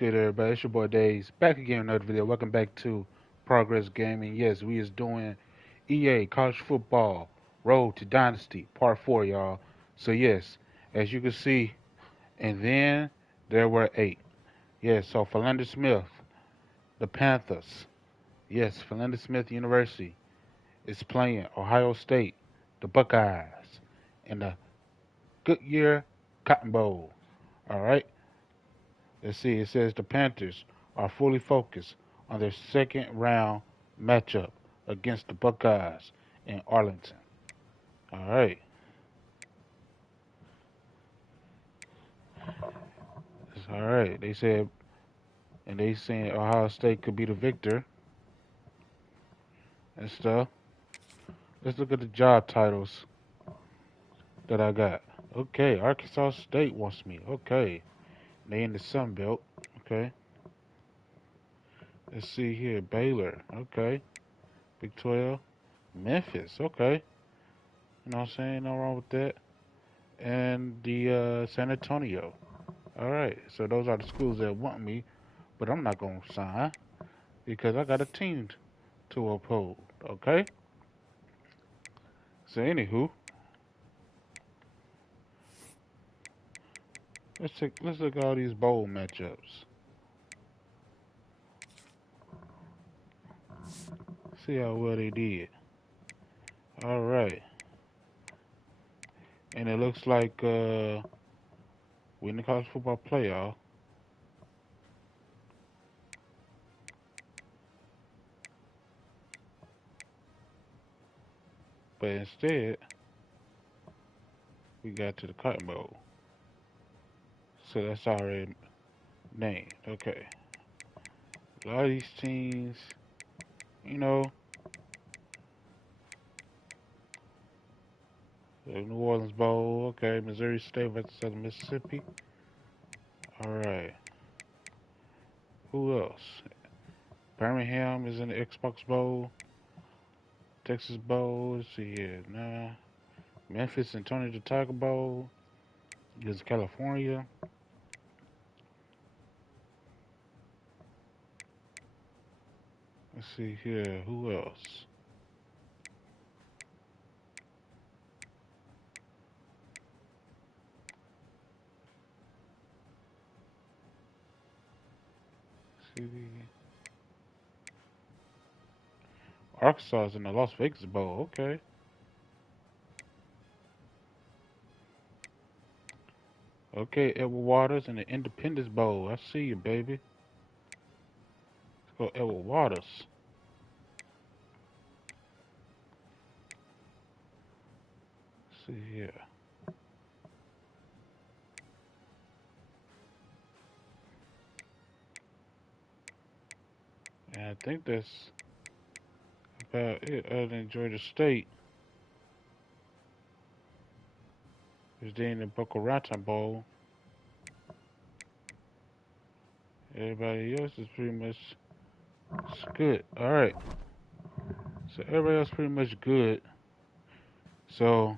good, everybody? It's your boy Days back again with another video. Welcome back to Progress Gaming. Yes, we is doing EA College Football Road to Dynasty Part 4, y'all. So yes, as you can see, and then there were 8. Yes, so Philander Smith, the Panthers. Yes, Philander Smith University is playing Ohio State, the Buckeyes, in the Goodyear Cotton Bowl. All right. Let's see, it says the Panthers are fully focused on their second round matchup against the Buckeyes in Arlington. All right. All right. They said, and they saying Ohio State could be the victor and stuff. Let's look at the job titles that I got. Okay, Arkansas State wants me. Okay. They in the Sun Belt. Okay. Let's see here. Baylor. Okay. Big 12. Memphis. Okay. You know what I'm saying? No wrong with that. And the San Antonio. All right, so those are the schools that want me, but I'm not gonna sign because I got a team to uphold. Okay. So anywho, let's look at all these bowl matchups. See how well they did. All right, and it looks like we in the college football playoff, but instead we got to the Cotton Bowl. So that's already named. Okay, a lot of these teams, you know, the New Orleans Bowl. Okay, Missouri State versus Southern Mississippi. All right. Who else? Birmingham is in the Xbox Bowl. Texas Bowl. Let's see here. Nah. Memphis and Tony the Tiger Bowl is California. Let's see here. Who else? See. Arkansas is in the Las Vegas Bowl. Okay. Okay, Edward Waters in the Independence Bowl. I see you, baby. Let's go Edward Waters. Let's see here. And I think that's about it. Other than Georgia State, is they in the Boca Raton Bowl. Everybody else is pretty much good. All right. So everybody else pretty much good. So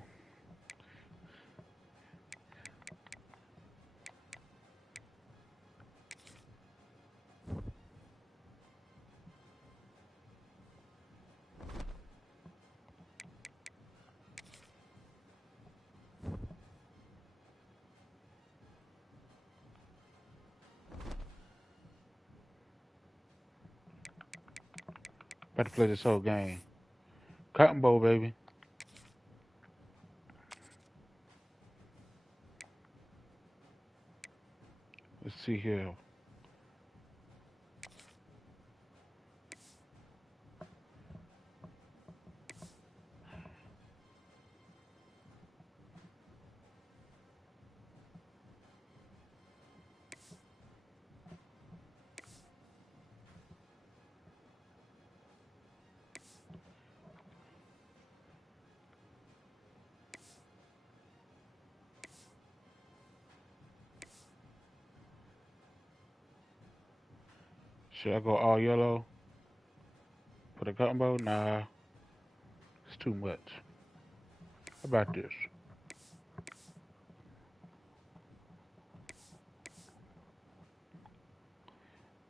about to play this whole game. Cotton Bowl, baby. Let's see here. Should I go all yellow for the Cotton Bowl? Nah, it's too much. How about this?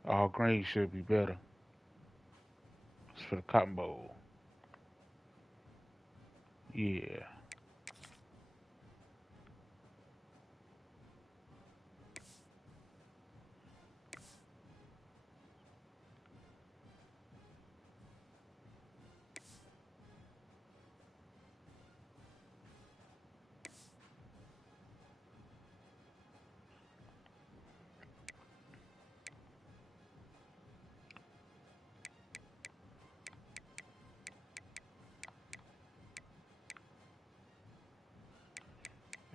All green should be better. It's for the Cotton Bowl. Yeah.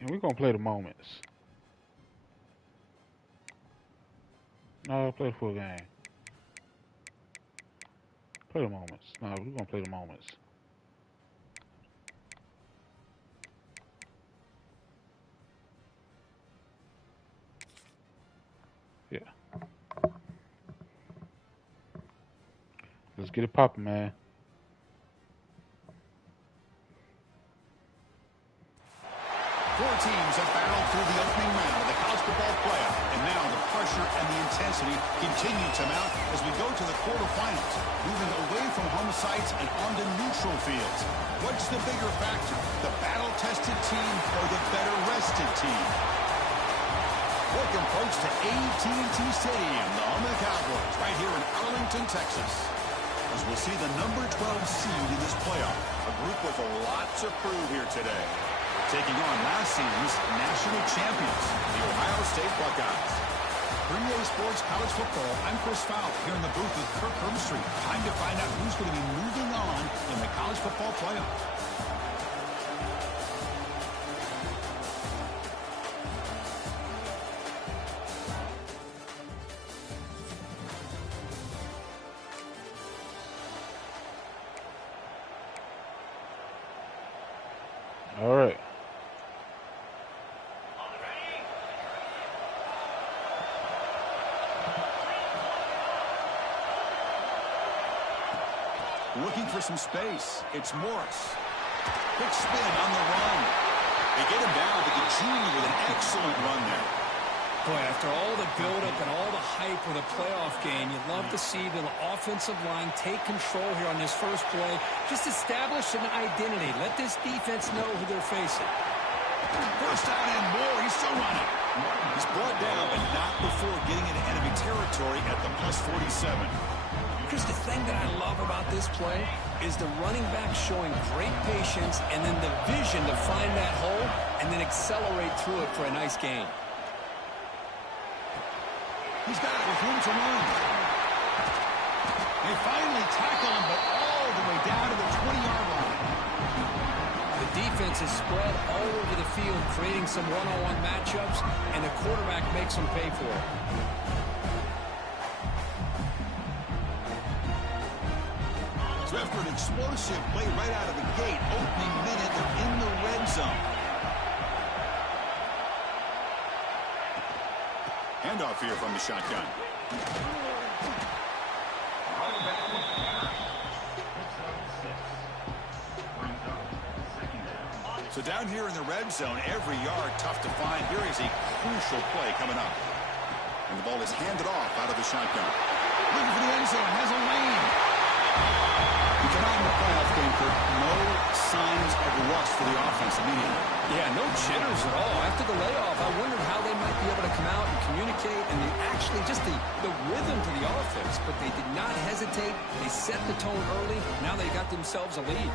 And we're gonna play the moments. No, play the full game. Play the moments. No, we're gonna play the moments. Yeah. Let's get it popping, man. Four teams have battled through the opening round of the college football playoff, and now the pressure and the intensity continue to mount as we go to the quarterfinals, moving away from home sites and onto neutral fields. What's the bigger factor, the battle-tested team or the better-rested team? Welcome, folks, to AT&T Stadium, the home of the Cowboys, right here in Arlington, Texas, as we'll see the number 12 seed in this playoff, a group with a lot to prove here today. Taking on last season's national champions, the Ohio State Buckeyes. For EA Sports College Football, I'm Chris Fowler here in the booth with Kirk Herbstreit. Time to find out who's going to be moving on in the college football playoff. All right. Looking for some space. It's Morris. Quick spin on the run. They get him down, but the junior with an excellent run there. Boy, after all the buildup and all the hype with a playoff game, you'd love to see the offensive line take control here on this first play. Just establish an identity. Let this defense know who they're facing. First down and more. He's still running. He's brought down, but not before getting into enemy territory at the plus 47. Chris, the thing that I love about this play is the running back showing great patience and then the vision to find that hole and then accelerate through it for a nice gain. He's got it with room to run. They finally tackle him, but all the way down to the 20-yard line. The defense is spread all over the field, creating some one-on-one matchups, and the quarterback makes them pay for it. So after an explosive play right out of the gate, opening minute, they're in the red zone. Handoff here from the shotgun. So down here in the red zone, every yard tough to find. Here is a crucial play coming up. And the ball is handed off out of the shotgun. Looking for the end zone, has a lane. You come out in the playoff game, Kirk, no signs of rust for the offense immediately. Yeah, no jitters at all. After the layoff, I wondered how they might be able to come out and communicate and actually just the rhythm to the offense. But they did not hesitate. They set the tone early. Now they got themselves a lead.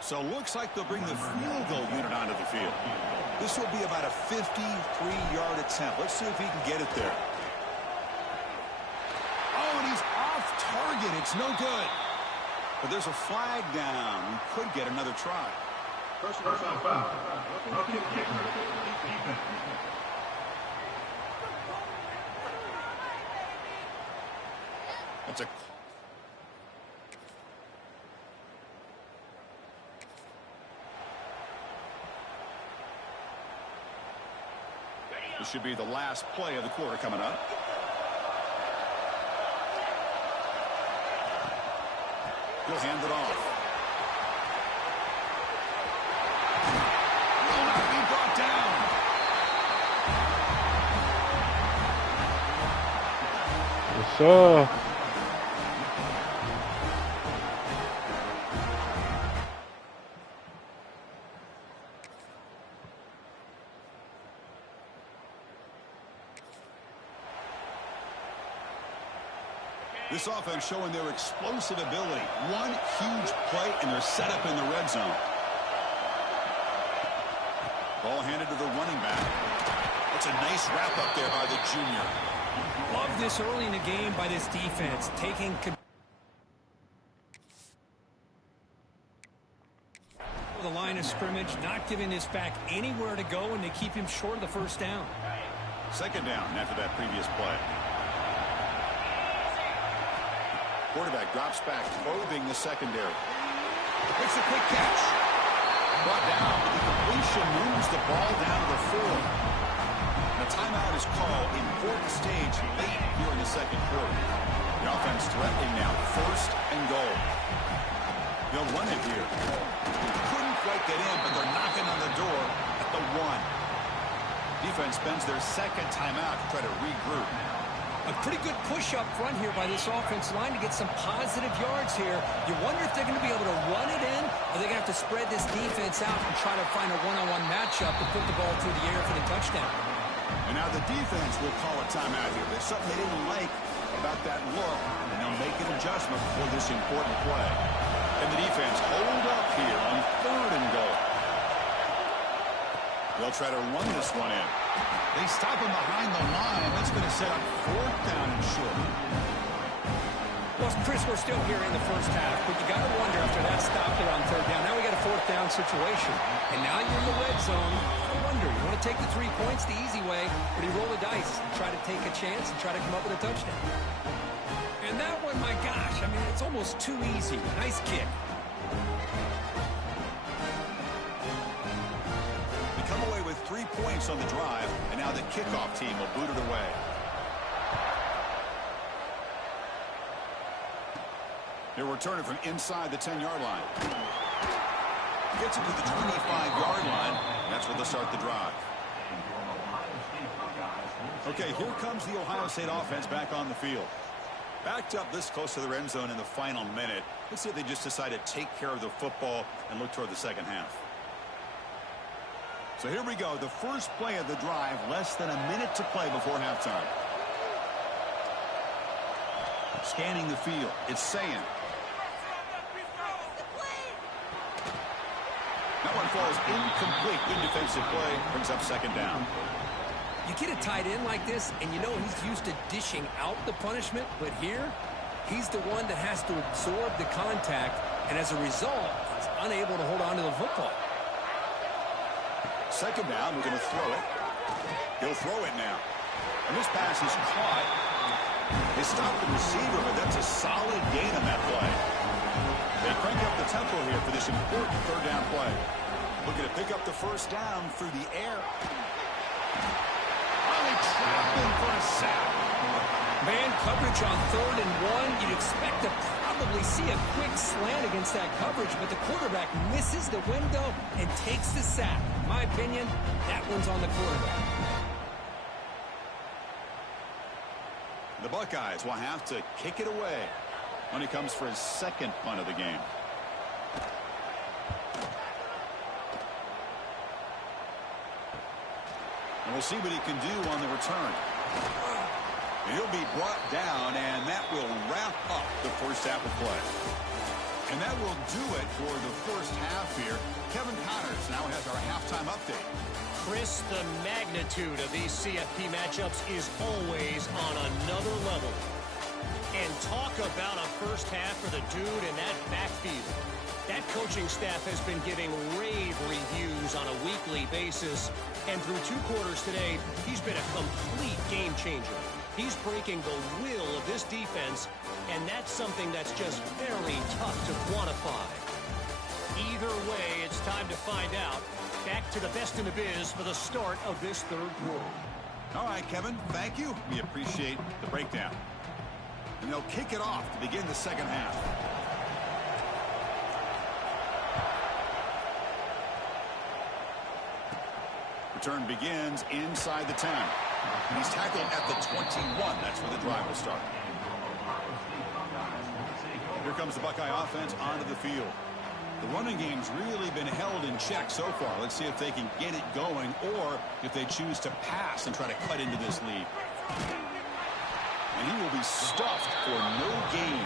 So looks like they'll bring the field goal unit onto the field. This will be about a 53-yard attempt. Let's see if he can get it there. Oh, and he's off target. It's no good. But there's a flag down. We could get another try. Personal foul. Rookie kicker. Defense. That's a... This should be the last play of the quarter coming up. He'll hand it off. Will not be brought down. Yes, sir. This offense showing their explosive ability. One huge play, and they're set up in the red zone. Ball handed to the running back. That's a nice wrap up there by the junior. Love this early in the game by this defense, taking the line of scrimmage, not giving this back anywhere to go, and they keep him short of the first down. Second down after that previous play. Quarterback drops back, probing the secondary. Makes a quick catch. Brought down. The completion moves the ball down to the 4. The timeout is called. Important stage late here in the second quarter. The offense threatening now. 1st and goal. They'll run it here. Couldn't quite get in, but they're knocking on the door at the 1. Defense spends their second timeout to try to regroup. A pretty good push up front here by this offense line to get some positive yards here. You wonder if they're going to be able to run it in, or they're going to have to spread this defense out and try to find a one-on-one matchup to put the ball through the air for the touchdown. And now the defense will call a timeout here. There's something they didn't like about that look, and they'll make an adjustment for this important play. And the defense hold up here on 3rd and goal. They'll try to run this one in. They stop him behind the line. That's going to set up 4th down and short. Well, Chris, we're still here in the first half, but you got to wonder after that stop there on 3rd down. Now we got a 4th down situation, and now you're in the red zone. I wonder, you want to take the 3 points the easy way, or do you roll the dice and try to take a chance and try to come up with a touchdown? And that one, my gosh, I mean, it's almost too easy. Nice kick. Come away with 3 points on the drive, and now the kickoff team will boot it away. They're returning from inside the 10-yard line. Gets it to the 25-yard line. That's where they'll start the drive. Okay, here comes the Ohio State offense back on the field. Backed up this close to the end zone in the final minute. Let's see if they just decide to take care of the football and look toward the second half. So here we go, the first play of the drive, less than a minute to play before halftime. Scanning the field, it's saying. That one falls incomplete. Good defensive play, brings up second down. You get a tight end like this, and you know he's used to dishing out the punishment, but here, he's the one that has to absorb the contact, and as a result, he's unable to hold on to the football. Second down, we're going to throw it. He'll throw it now. And this pass is caught. They stopped the receiver, but that's a solid gain on that play. They crank up the tempo here for this important 3rd down play. Looking to pick up the first down through the air. Finally trapped him for a sack. Man coverage on 3rd and 1. You'd expect to probably see a quick slant against that coverage, but the quarterback misses the window and takes the sack. In my opinion, that one's on the quarterback. The Buckeyes will have to kick it away when he comes for his second punt of the game. And we'll see what he can do on the return. He'll be brought down, and that will wrap up the first half of play. And that will do it for the first half here. Kevin Connors now has our halftime update. Chris, the magnitude of these CFP matchups is always on another level. And talk about a first half for the dude in that backfield. That coaching staff has been giving rave reviews on a weekly basis. And through 2 quarters today, he's been a complete game changer. He's breaking the will of this defense, and that's something that's just very tough to quantify. Either way, it's time to find out. Back to the best in the biz for the start of this 3rd quarter. All right, Kevin, thank you. We appreciate the breakdown. And they'll kick it off to begin the second half. return begins inside the 10. He's tackled at the 21. That's where the drive will start. Here comes the Buckeye offense onto the field. The running game's really been held in check so far. Let's see if they can get it going or if they choose to pass and try to cut into this lead. And he will be stuffed for no gain.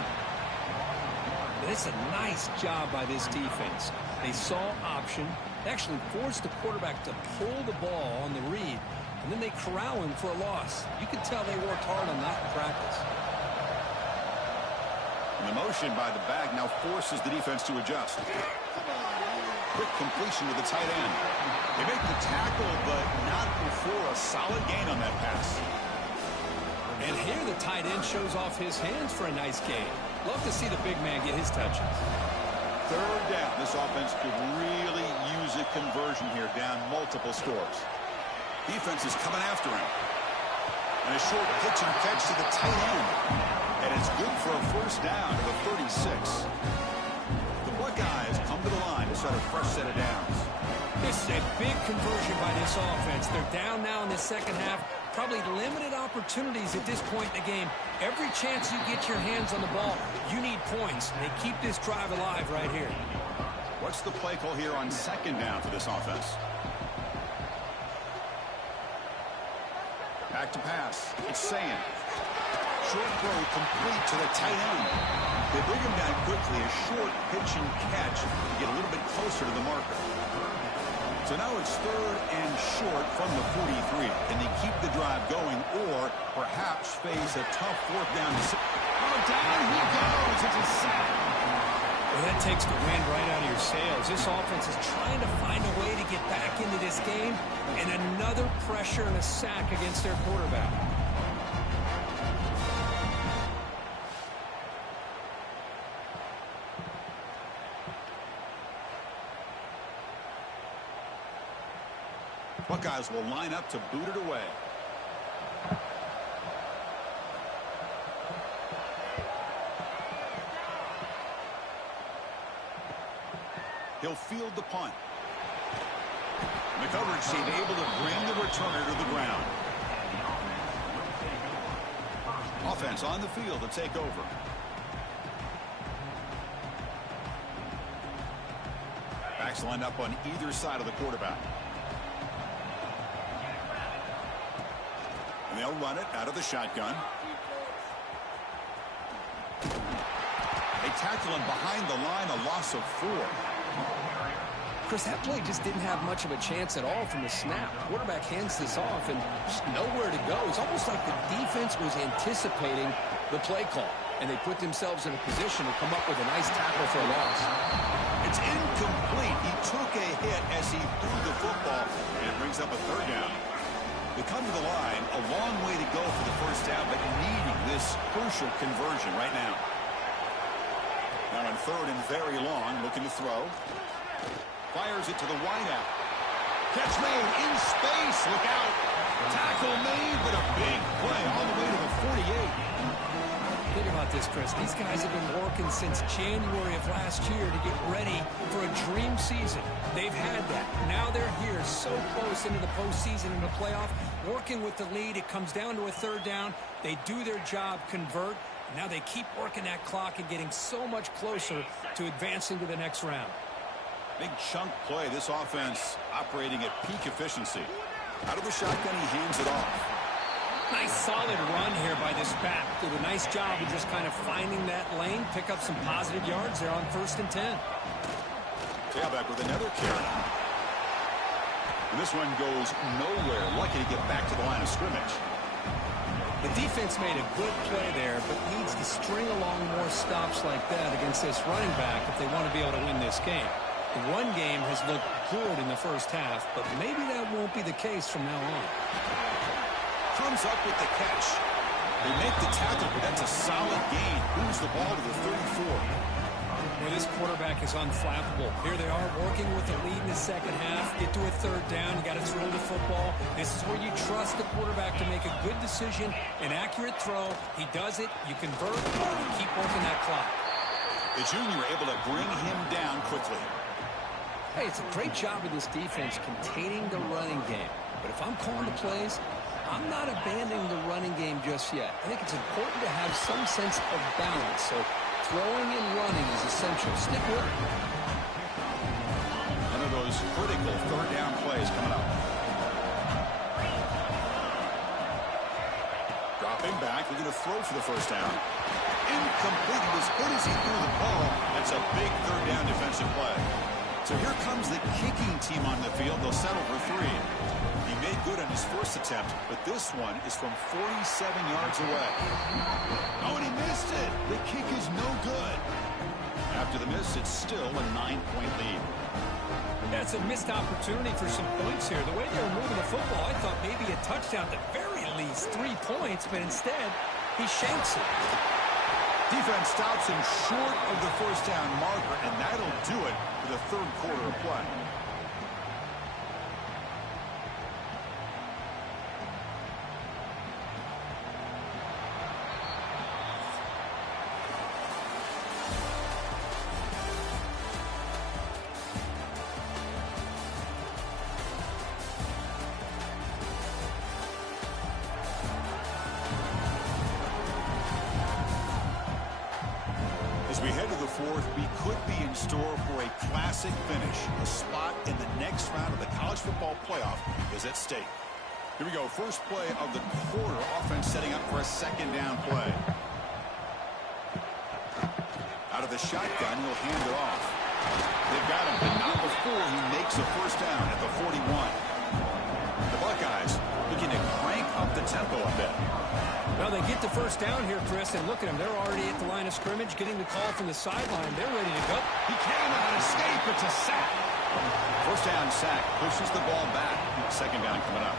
It's a nice job by this defense. They saw option. They actually forced the quarterback to pull the ball on the read, and then they corral him for a loss. You can tell they worked hard on that in practice. And the motion by the back now forces the defense to adjust. Quick completion to the tight end. They make the tackle, but not before a solid gain on that pass. And here the tight end shows off his hands for a nice gain. Love to see the big man get his touches. Third down. This offense could really use a conversion here, down multiple scores. Defense is coming after him. And a short pitch and catch to the tight end. And it's good for a first down to the 36. The Buckeyes come to the line to start a fresh set of downs. This is a big conversion by this offense. They're down now in the second half. Probably limited opportunities at this point in the game. Every chance you get your hands on the ball, you need points. They keep this drive alive right here. What's the play call here on second down for this offense? Back to pass. It's Sand. Short throw complete to the tight end. They bring him down quickly. A short pitch and catch to get a little bit closer to the marker. So now it's third and short from the 43. Can they keep the drive going or perhaps face a tough fourth down? Oh, down he goes. It's a sack. Well, that takes the wind right out of your sails. This offense is trying to find a way to get back into this game, and another pressure and a sack against their quarterback. Buckeyes will line up to boot it away. He'll field the punt. And the coverage team able to bring the returner to the ground. Offense on the field to take over. Backs lined up on either side of the quarterback. And they'll run it out of the shotgun. They tackle him behind the line, a loss of 4. Chris, that play just didn't have much of a chance at all from the snap. Quarterback hands this off and just nowhere to go. It's almost like the defense was anticipating the play call, and they put themselves in a position to come up with a nice tackle for a loss. It's incomplete. He took a hit as he threw the football, and it brings up a third down. They come to the line, a long way to go for the first down, but needing this crucial conversion right now. Now on third and very long, looking to throw. Fires it to the wideout. Catch made in space. Look out. Tackle made, but a big play all the way to the 48. Think about this, Chris. These guys have been working since January of last year to get ready for a dream season. They've had that. Now they're here so close into the postseason and the playoff. Working with the lead, it comes down to a third down. They do their job, convert. Now they keep working that clock and getting so much closer to advancing to the next round. Big chunk play. This offense operating at peak efficiency. Out of the shotgun, he hands it off. Nice solid run here by this back. Did a nice job of just kind of finding that lane, pick up some positive yards there on 1st and 10. Tailback with another carry. And this one goes nowhere. Lucky to get back to the line of scrimmage. The defense made a good play there, but needs to string along more stops like that against this running back if they want to be able to win this game. The run game has looked good in the first half, but maybe that won't be the case from now on. Comes up with the catch. They make the tackle, but that's a solid gain. Moves the ball to the 34. Well, this quarterback is unflappable. Here they are working with the lead in the second half. Get to a third down. You got to throw the football. This is where you trust the quarterback to make a good decision, an accurate throw. He does it. You convert. You keep working that clock. The junior able to bring him down quickly. Hey, it's a great job of this defense containing the running game. But if I'm calling the plays, I'm not abandoning the running game just yet. I think it's important to have some sense of balance. So throwing and running is essential. Stick with it. One of those critical third down plays coming up. Dropping back, looking to throw for the first down. Incomplete. He was hit as he threw the ball. That's a big third down defensive play. So here comes the kicking team on the field. They'll settle for 3. He made good on his first attempt, but this one is from 47 yards away. Oh, and he missed it. The kick is no good. After the miss, it's still a 9-point lead. That's a missed opportunity for some points here. The way they were moving the football, I thought maybe a touchdown, at the very least 3 points, but instead, he shanks it. Defense stops him short of the first down marker, and that'll do it for the third quarter of play. As we head to the fourth, we could be in store for a classic finish. A spot in the next round of the college football playoff is at stake. Here we go. First play of the quarter. Offense setting up for a second down play. Out of the shotgun, he'll hand it off. They've got him, but not before he makes a first down at the 41. The Buckeyes looking to crank up the tempo a bit. Well, they get the first down here, Chris, and look at them. They're already at the line of scrimmage, getting the call from the sideline. They're ready to go. He cannot escape. It's a sack. First down sack. Pushes the ball back. Second down coming up.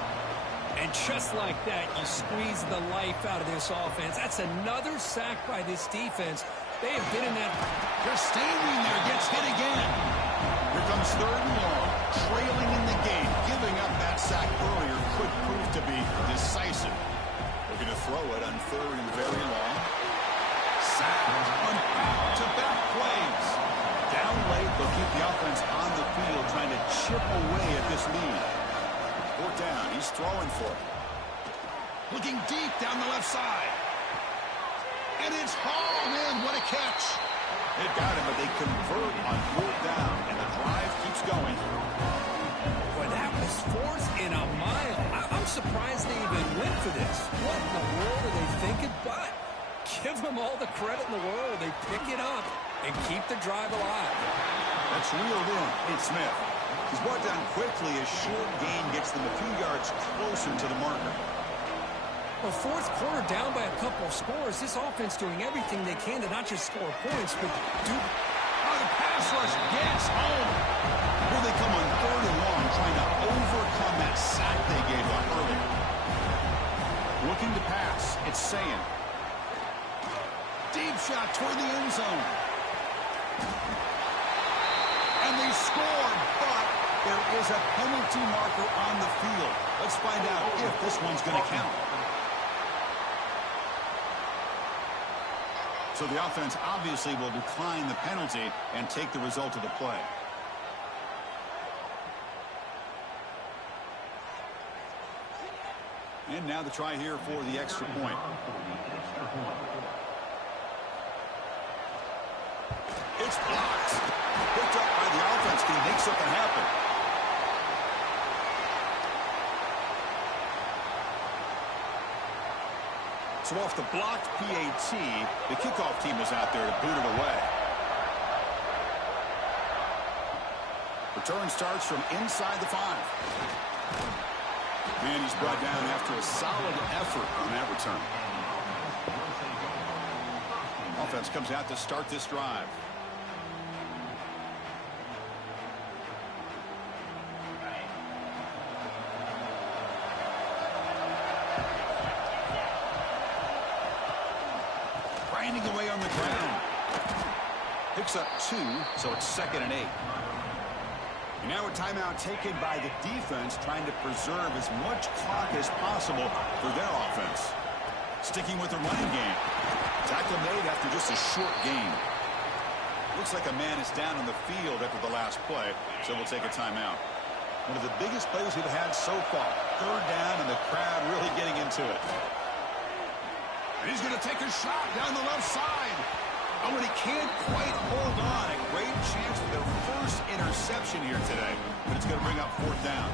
And just like that, you squeeze the life out of this offense. That's another sack by this defense. They have been in that. They're standing there. Gets hit again. Here comes third and long. Trailing in the game. Giving up that sack earlier could prove to be decisive. Looking to throw it on third and very long. Sack on back-to-back plays. Down late, they'll keep the offense on the field trying to chip away at this lead. Fourth down, he's throwing for it. Looking deep down the left side. And it's hauled in. What a catch. They've got him, but they convert on fourth down, and the drive keeps going. Boy, that was fourth in a mile. I'm surprised they even went for this. What in the world are they thinking? But give them all the credit in the world. They pick it up and keep the drive alive. That's reeled in. Hey, Smith. He's brought down quickly. A short gain gets them a few yards closer to the marker. Well, fourth quarter down by a couple of scores. This offense doing everything they can to not just score points, but do. Oh, the pass rush gets home. Here they come on third and long, trying to overcome that sack they gave up earlier. Looking to pass. It's Sayin. Deep shot toward the end zone. And they score, but there is a penalty marker on the field. Let's find out if this one's going to count. So the offense obviously will decline the penalty and take the result of the play. And now the try here for the extra point. It's blocked. Picked up by the offense. Can he make something happen? So off the blocked PAT, the kickoff team is out there to boot it away. Return starts from inside the 5. And he's brought down after a solid effort on that return. Offense comes out to start this drive. Grinding away on the ground. Picks up 2, so it's 2nd and 8. And now a timeout taken by the defense, trying to preserve as much clock as possible for their offense. Sticking with the running game. Tackle made after just a short gain. Looks like a man is down on the field after the last play, so we'll take a timeout. One of the biggest plays we've had so far. third down, and the crowd really getting into it. And he's going to take a shot down the left side. Oh, and he can't quite hold on. A great chance for their first interception here today, but it's going to bring up fourth down.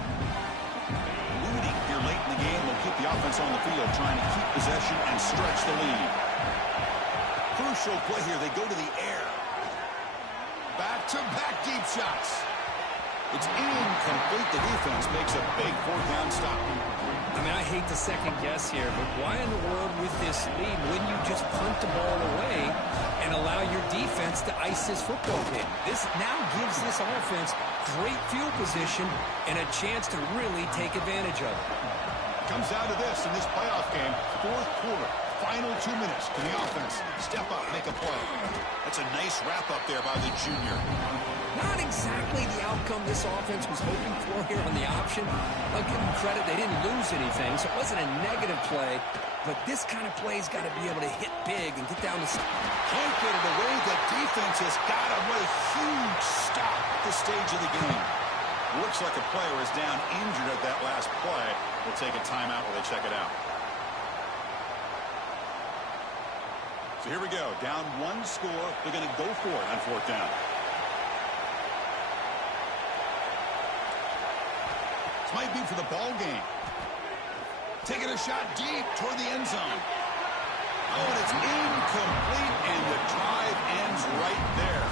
Leading here late in the game will keep the offense on the field, trying to keep possession and stretch the lead. Crucial play here. They go to the air. Back-to-back deep shots. It's incomplete. The defense makes a big fourth down stop. I mean, I hate to second guess here, but why in the world with this lead wouldn't you just punt the ball away and allow your defense to ice this football game? This now gives this offense great field position and a chance to really take advantage of it. Comes down to this in this playoff game, fourth quarter, final 2 minutes. Can the offense step up, make a play? That's a nice wrap-up there by the junior. Not exactly the outcome this offense was hoping for here on the option. I'll give them credit, they didn't lose anything, so it wasn't a negative play. But this kind of play's got to be able to hit big and get down the... Can't get it away. The defense has got him. What a huge stop at this stage of the game. Looks like a player is down injured at that last play. We'll take a timeout while they check it out. So here we go. Down one score. They're going to go for it on fourth down. This might be for the ball game. Taking a shot deep toward the end zone. Oh, and it's incomplete, and the drive ends right there.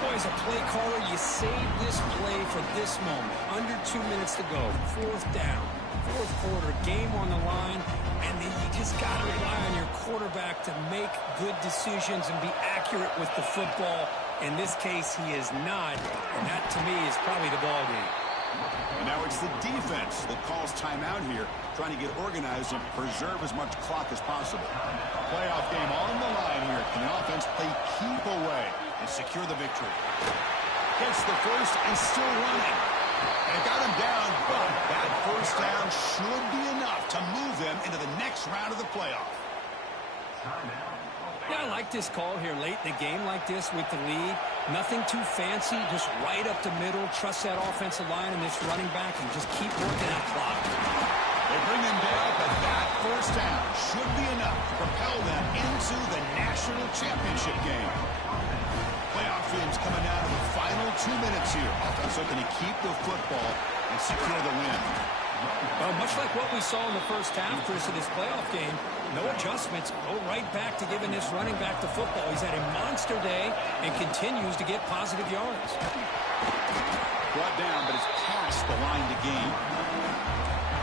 Boy, as a play caller, you save this play for this moment. Under 2 minutes to go. Fourth down. Fourth quarter. Game on the line. And then you just got to rely on your quarterback to make good decisions and be accurate with the football. In this case, he is not. And that, to me, is probably the ball game. And now it's the defense that calls timeout here, trying to get organized and preserve as much clock as possible. Playoff game on the line here. Can the offense play keep away and secure the victory? Gets the first and still running. And it got him down, but that first down should be enough to move them into the next round of the playoff. Yeah, I like this call here late in the game like this with the lead. Nothing too fancy, just right up the middle. Trust that offensive line and this running back and just keep working that clock. They bring him down, but that first down should be enough to propel them into the national championship game. Playoff games coming down to the final 2 minutes here. Offense looking to keep the football and secure the win. Well, much like what we saw in the first half, Chris, of this playoff game, no adjustments. Go right back to giving this running back the football. He's had a monster day and continues to get positive yards. Brought down, but it's past the line to gain.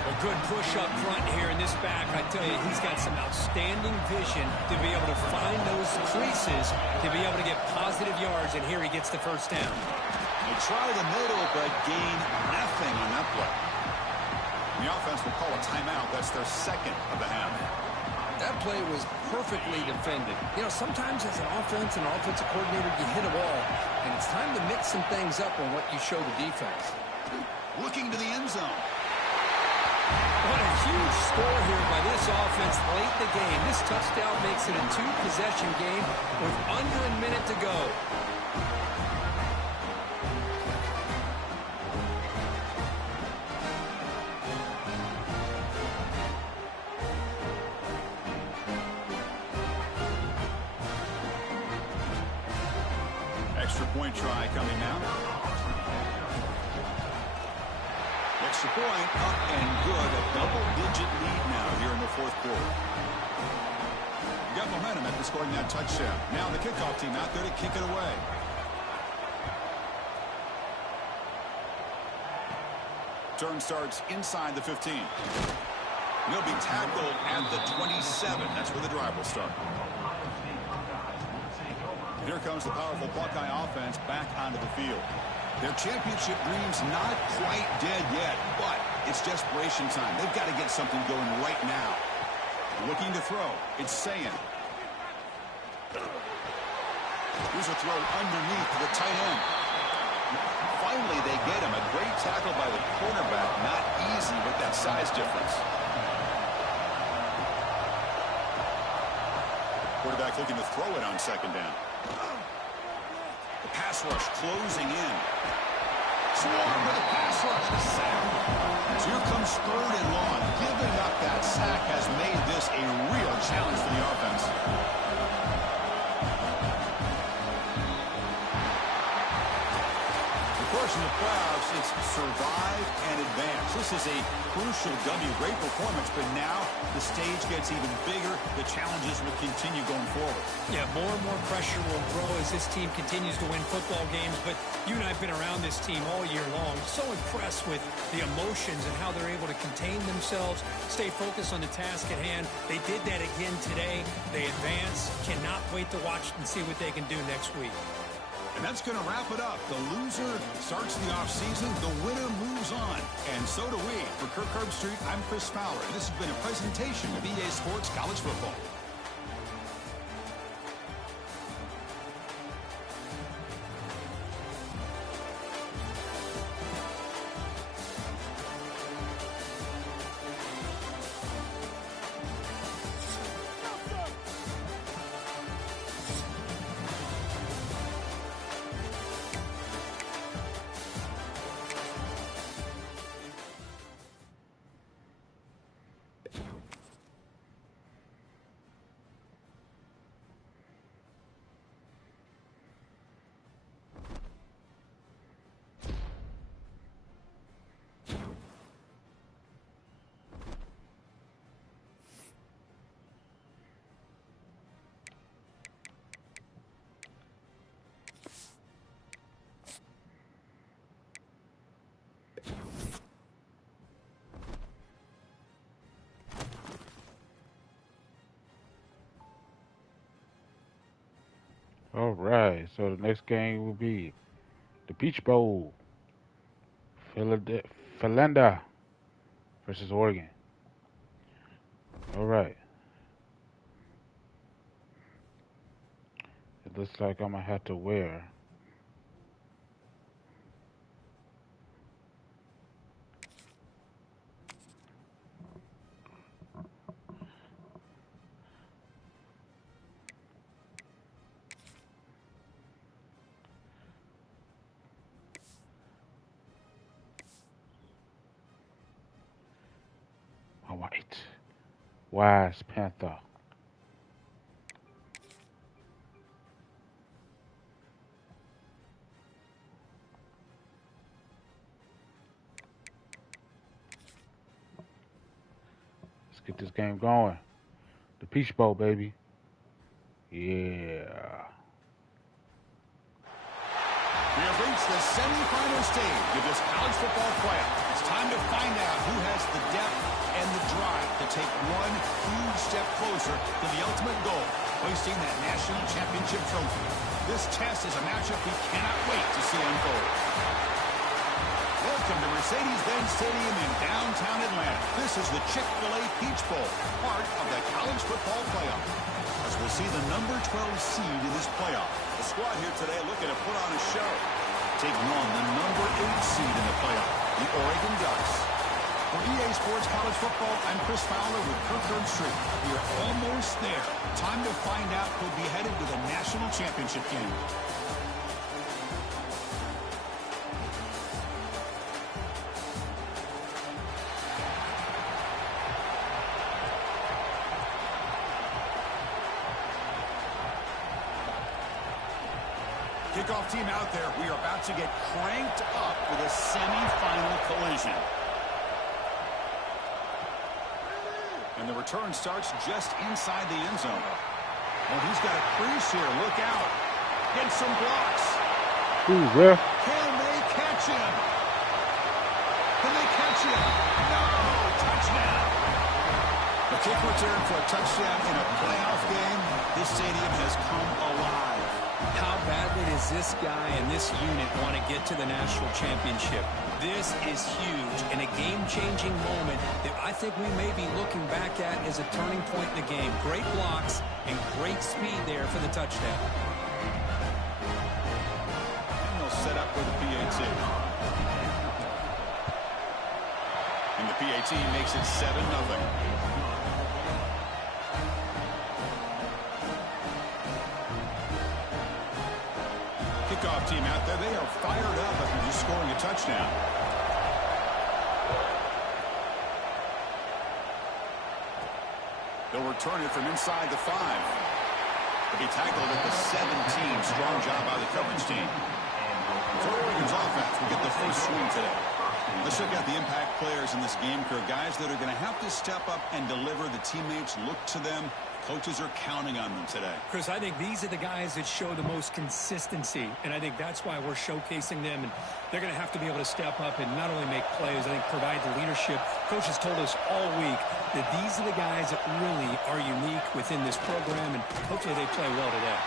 A good push up front here in this back. I tell you, he's got some outstanding vision to be able to find those creases, to be able to get positive yards, and here he gets the first down. They try the middle, but gain nothing on that play. The offense will call a timeout. That's their second of the half. That play was perfectly defended. You know, sometimes as an offense and offensive coordinator, you hit a ball, and it's time to mix some things up on what you show the defense. Looking to the end zone. What a huge score here by this offense late in the game. This touchdown makes it a two-possession game with under a minute to go. Extra point try coming now. Extra point up and good. A double-digit lead now here in the fourth quarter. Got momentum after scoring that touchdown. Now the kickoff team out there to kick it away. Turn starts inside the 15. He'll be tackled at the 27. That's where the drive will start. Here comes the powerful Buckeye offense back onto the field. Their championship dream's not quite dead yet, but it's desperation time. They've got to get something going right now. Looking to throw. It's Sayan. Here's a throw underneath to the tight end. Finally, they get him. A great tackle by the cornerback. Not easy with that size difference. Quarterback looking to throw it on second down. The pass rush closing in. Swarm with a pass rush. A sack. So here comes 3rd and long. Giving up that sack has made this a real challenge for the offense. Of course, in the playoffs, it's survive and advance. This is a crucial W. Great performance, but now the stage gets even bigger. The challenges will continue going forward. Yeah, more and more pressure will grow as this team continues to win football games, but you and I have been around this team all year long. So impressed with the emotions and how they're able to contain themselves, stay focused on the task at hand. They did that again today. They advance. Cannot wait to watch and see what they can do next week. And that's going to wrap it up. The loser starts the offseason. The winner moves on. And so do we. For Kirk Herbstreit, I'm Chris Fowler. And this has been a presentation of EA Sports College Football. All right, so the next game will be the Peach Bowl, Philadelphia versus Oregon. All right, it looks like I'm gonna have to wear my white Wise Panther. Let's get this game going. The Peach Bowl, baby. Yeah. We have reached the semifinal stage of this college football playoff. It's time to find out who has the depth and the drive to take one huge step closer to the ultimate goal, hoisting that national championship trophy. This test is a matchup we cannot wait to see unfold. Welcome to Mercedes-Benz Stadium in downtown Atlanta. This is the Chick-fil-A Peach Bowl, part of the college football playoff. As we'll see the number 12 seed in this playoff. The squad here today looking to put on a show. Taking on the number 8 seed in the playoff, the Oregon Ducks. For EA Sports College Football, I'm Chris Fowler with Kirk Herbstreit. We are almost there. Time to find out who'll be headed to the national championship game. Kickoff team out there. We are about to get cranked up for the semifinal collision. And the return starts just inside the end zone. Oh, he's got a crease here. Look out. Get some blocks. Ooh, ref. Can they catch him? Can they catch him? No! Touchdown. The kick return for a touchdown in a playoff game. This stadium has come alive. How badly does this guy and this unit want to get to the national championship? This is huge and a game-changing moment that I think we may be looking back at as a turning point in the game. Great blocks and great speed there for the touchdown. And they'll set up with the PAT. And the PAT makes it 7-0. kickoff team out there, they are fired up after just scoring a touchdown. They'll return it from inside the 5. They'll be tackled at the 17. Strong job by the coverage team. So Oregon's offense will get the first swing today. Let's check out the impact players in this game, Kirk. Guys that are going to have to step up and deliver. The teammates look to them. Coaches are counting on them today. Chris, I think these are the guys that show the most consistency, and I think that's why we're showcasing them. And they're going to have to be able to step up and not only make plays, I think provide the leadership. Coach has told us all week that these are the guys that really are unique within this program, and hopefully they play well today.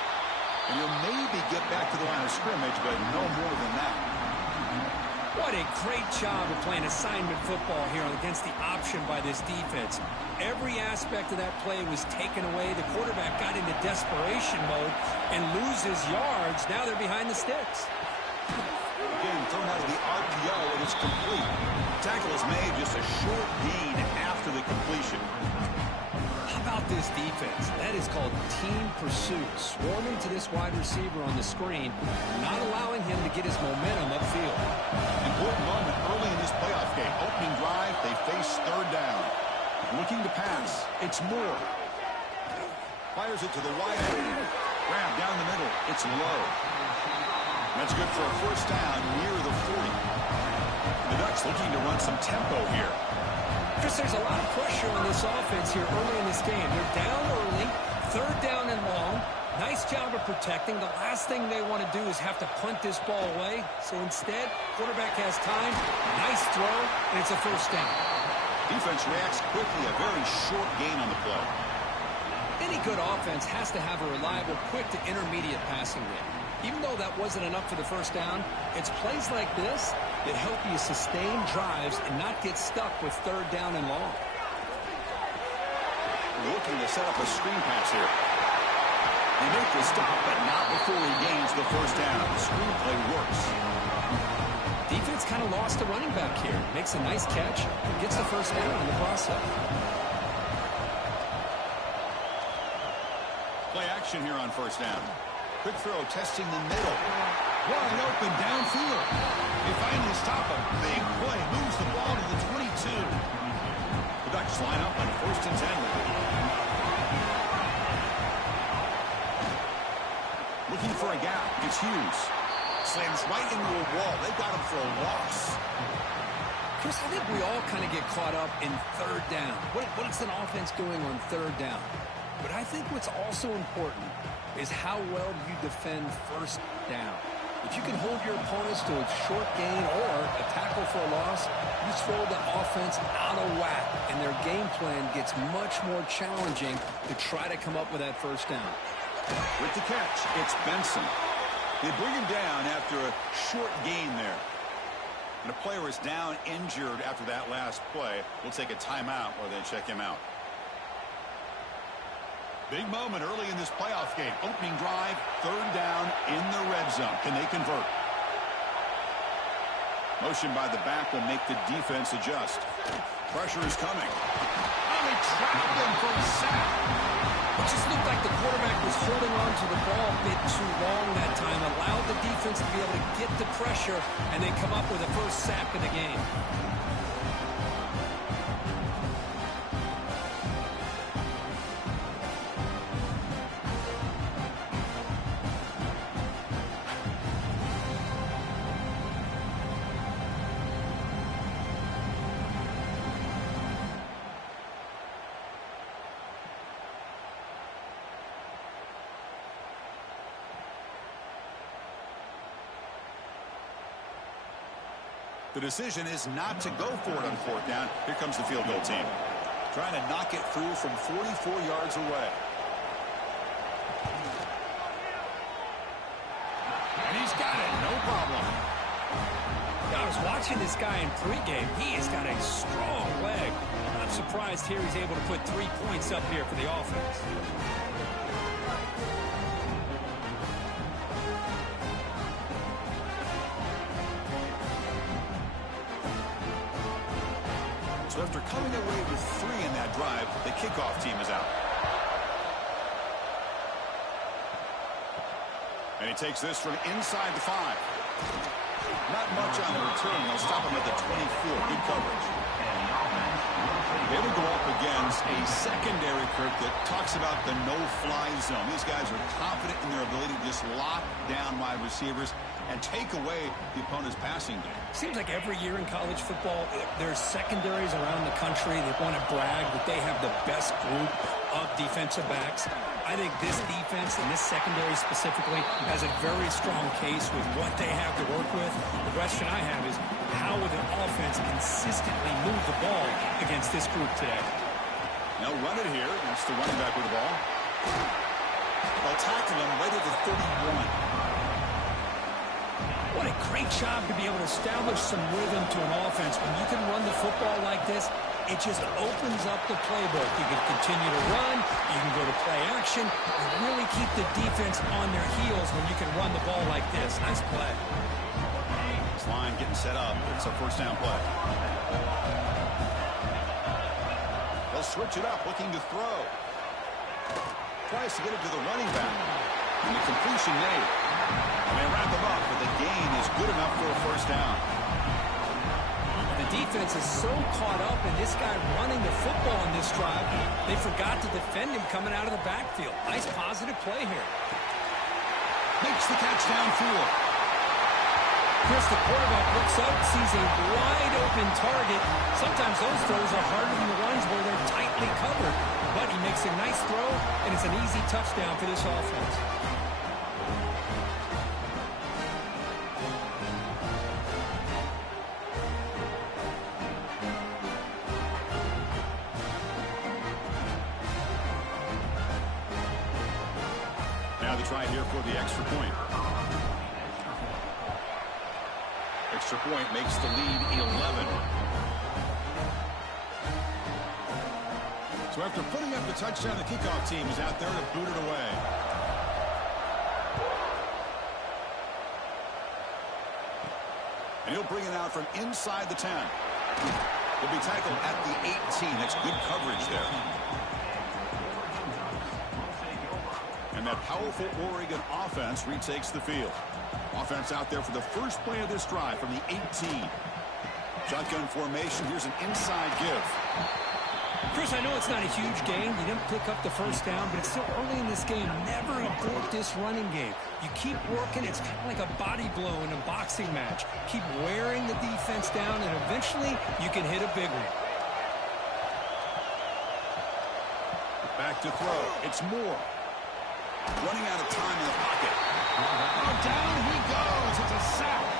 And you'll maybe get back to the line of scrimmage, but no more than that. What a great job of playing assignment football here against the option by this defense. Every aspect of that play was taken away. The quarterback got into desperation mode and loses yards. Now they're behind the sticks. Again, thrown out of the RPO, and it's complete. Tackle is made, just a short gain after the completion. How about this defense? That is called team pursuit. Swarming to this wide receiver on the screen, not allowing him to get his momentum upfield. Important moment early in this playoff game. Opening drive, they face third down. Looking to pass, it's Moore. Fires it to the wide end. Grab down the middle, it's low. That's good for a first down near the 40. The Ducks looking to run some tempo here. Chris, there's a lot of pressure on this offense here early in this game. They're down early, third down and long. Nice job of protecting. The last thing they want to do is have to punt this ball away. So instead, quarterback has time, nice throw, and it's a first down. Defense reacts quickly, a very short gain on the play. Any good offense has to have a reliable, quick to intermediate passing game. Even though that wasn't enough for the first down, it's plays like this that help you sustain drives and not get stuck with third down and long. Looking to set up a screen pass here. They make the stop, but not before he gains the first down. The screen play works. Defense kind of lost a running back here. Makes a nice catch and gets the first down in the process. Play action here on first down. Quick throw testing the middle. Wide open downfield. They finally stop a big play. Moves the ball to the 22. The Ducks line up on first and 10. Looking for a gap. It's Hughes. Slams right into a wall. They got him for a loss. Chris, I think we all kind of get caught up in third down. What is an offense doing on third down? But I think what's also important is how well you defend first down. If you can hold your opponents to a short gain or a tackle for a loss, you throw the offense out of whack, and their game plan gets much more challenging to try to come up with that first down. With the catch, it's Benson. They bring him down after a short gain there. And a player is down injured after that last play. We'll take a timeout or then check him out. Big moment early in this playoff game. Opening drive, third down in the red zone. Can they convert? Motion by the back will make the defense adjust. Pressure is coming. Oh, they trapped him for a sack. It just looked like the quarterback was holding on to the ball a bit too long that time. Allowed the defense to be able to get the pressure, and they come up with a first sack of the game. The decision is not to go for it on fourth down. Here comes the field goal team. Trying to knock it through from 44 yards away. And he's got it, no problem. I was watching this guy in pregame. He has got a strong leg. I'm surprised here he's able to put 3 points up here for the offense. So after coming away with 3 in that drive, the kickoff team is out. And he takes this from inside the 5. Not much on the return. They'll stop him at the 24. Good coverage. They will go up against a secondary, Kirk, that talks about the no-fly zone. These guys are confident in their ability to just lock down wide receivers and take away the opponent's passing game. Seems like every year in college football, there's secondaries around the country that want to brag that they have the best group of defensive backs. I think this defense and this secondary specifically has a very strong case with what they have to work with. The question I have is, how would an offense consistently move the ball against this group today? They'll run it here. That's the running back with the ball. They'll tackle him right at the 31. What a great job to be able to establish some rhythm to an offense. When you can run the football like this, it just opens up the playbook. You can continue to run. You can go to play action. You really keep the defense on their heels when you can run the ball like this. Nice play. This line getting set up. It's a first down play. They'll switch it up, looking to throw. Tries to get it to the running back. And the completion made. And they wrap him up, but the gain is good enough for a first down. The defense is so caught up in this guy running the football on this drive, they forgot to defend him coming out of the backfield. Nice positive play here. Makes the catch downfield. Chris, the quarterback looks up, sees a wide-open target. Sometimes those throws are harder than the ones where they're tightly covered. But he makes a nice throw, and it's an easy touchdown for this offense. Now they try here for the extra point. Extra point makes the lead 11. So after putting up the touchdown, the kickoff team is out there to boot it away. And he'll bring it out from inside the 10. He'll be tackled at the 18. That's good coverage there. And that powerful Oregon offense retakes the field. Offense out there for the first play of this drive from the 18. Shotgun formation. Here's an inside give. Chris, I know it's not a huge gain. You didn't pick up the first down, but it's still early in this game. Never abort this running game. You keep working. It's kind of like a body blow in a boxing match. Keep wearing the defense down, and eventually you can hit a big one. Back to throw. It's Moore. Running out of time in the pocket. Oh, down he goes. It's a sack.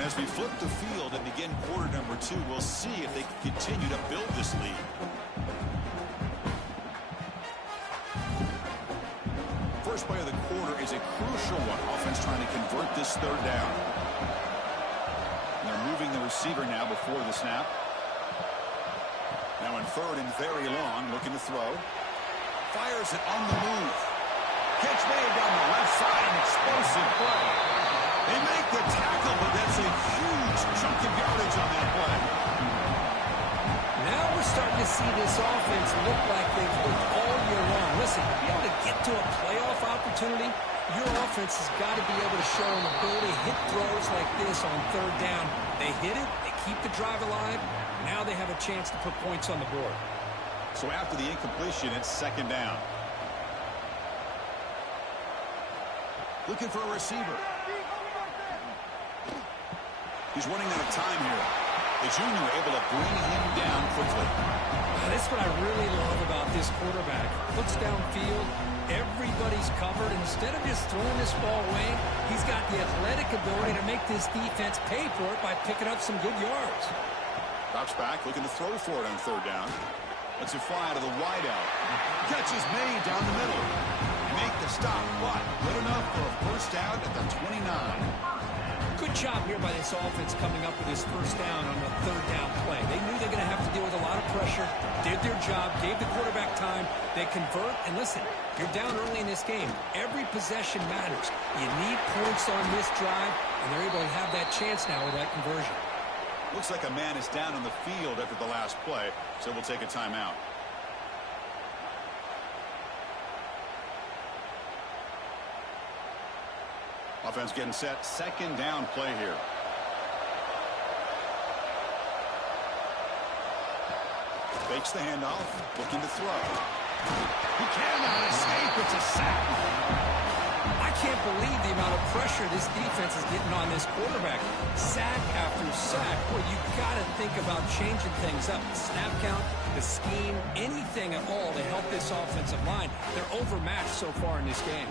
As we flip the field and begin quarter number 2, we'll see if they can continue to build this lead. First play of the quarter is a crucial one. Offense trying to convert this third down. And they're moving the receiver now before the snap. Now in third and very long, looking to throw. Fires it on the move. Catch made down the left side, an explosive play. They make the tackle, but that's a huge chunk of yardage on that play. Now we're starting to see this offense look like they've looked all year long. Listen, to be able to get to a playoff opportunity, your offense has got to be able to show an ability to hit throws like this on third down. They hit it, they keep the drive alive. Now they have a chance to put points on the board. So after the incompletion, it's second down. Looking for a receiver. He's running out of time here. The junior able to bring him down quickly. That's what I really love about this quarterback. Looks downfield. Everybody's covered. Instead of just throwing this ball away, he's got the athletic ability to make this defense pay for it by picking up some good yards. Drops back, looking to throw for it on third down. Lets it fly to the wideout. Catch is made down the middle. make the stop, but good enough for a first down at the 29. Good job here by this offense coming up with his first down on the third down play. They knew they're going to have to deal with a lot of pressure, did their job, gave the quarterback time. They convert, and listen, you're down early in this game. Every possession matters. You need points on this drive, and they're able to have that chance now with that conversion. Looks like a man is down on the field after the last play, so we'll take a timeout. Offense getting set. Second down play here. Fakes the handoff. Looking to throw. He cannot escape. It's a sack. I can't believe the amount of pressure this defense is getting on this quarterback. Sack after sack. Well, you got to think about changing things up. The snap count, the scheme, anything at all to help this offensive line. They're overmatched so far in this game.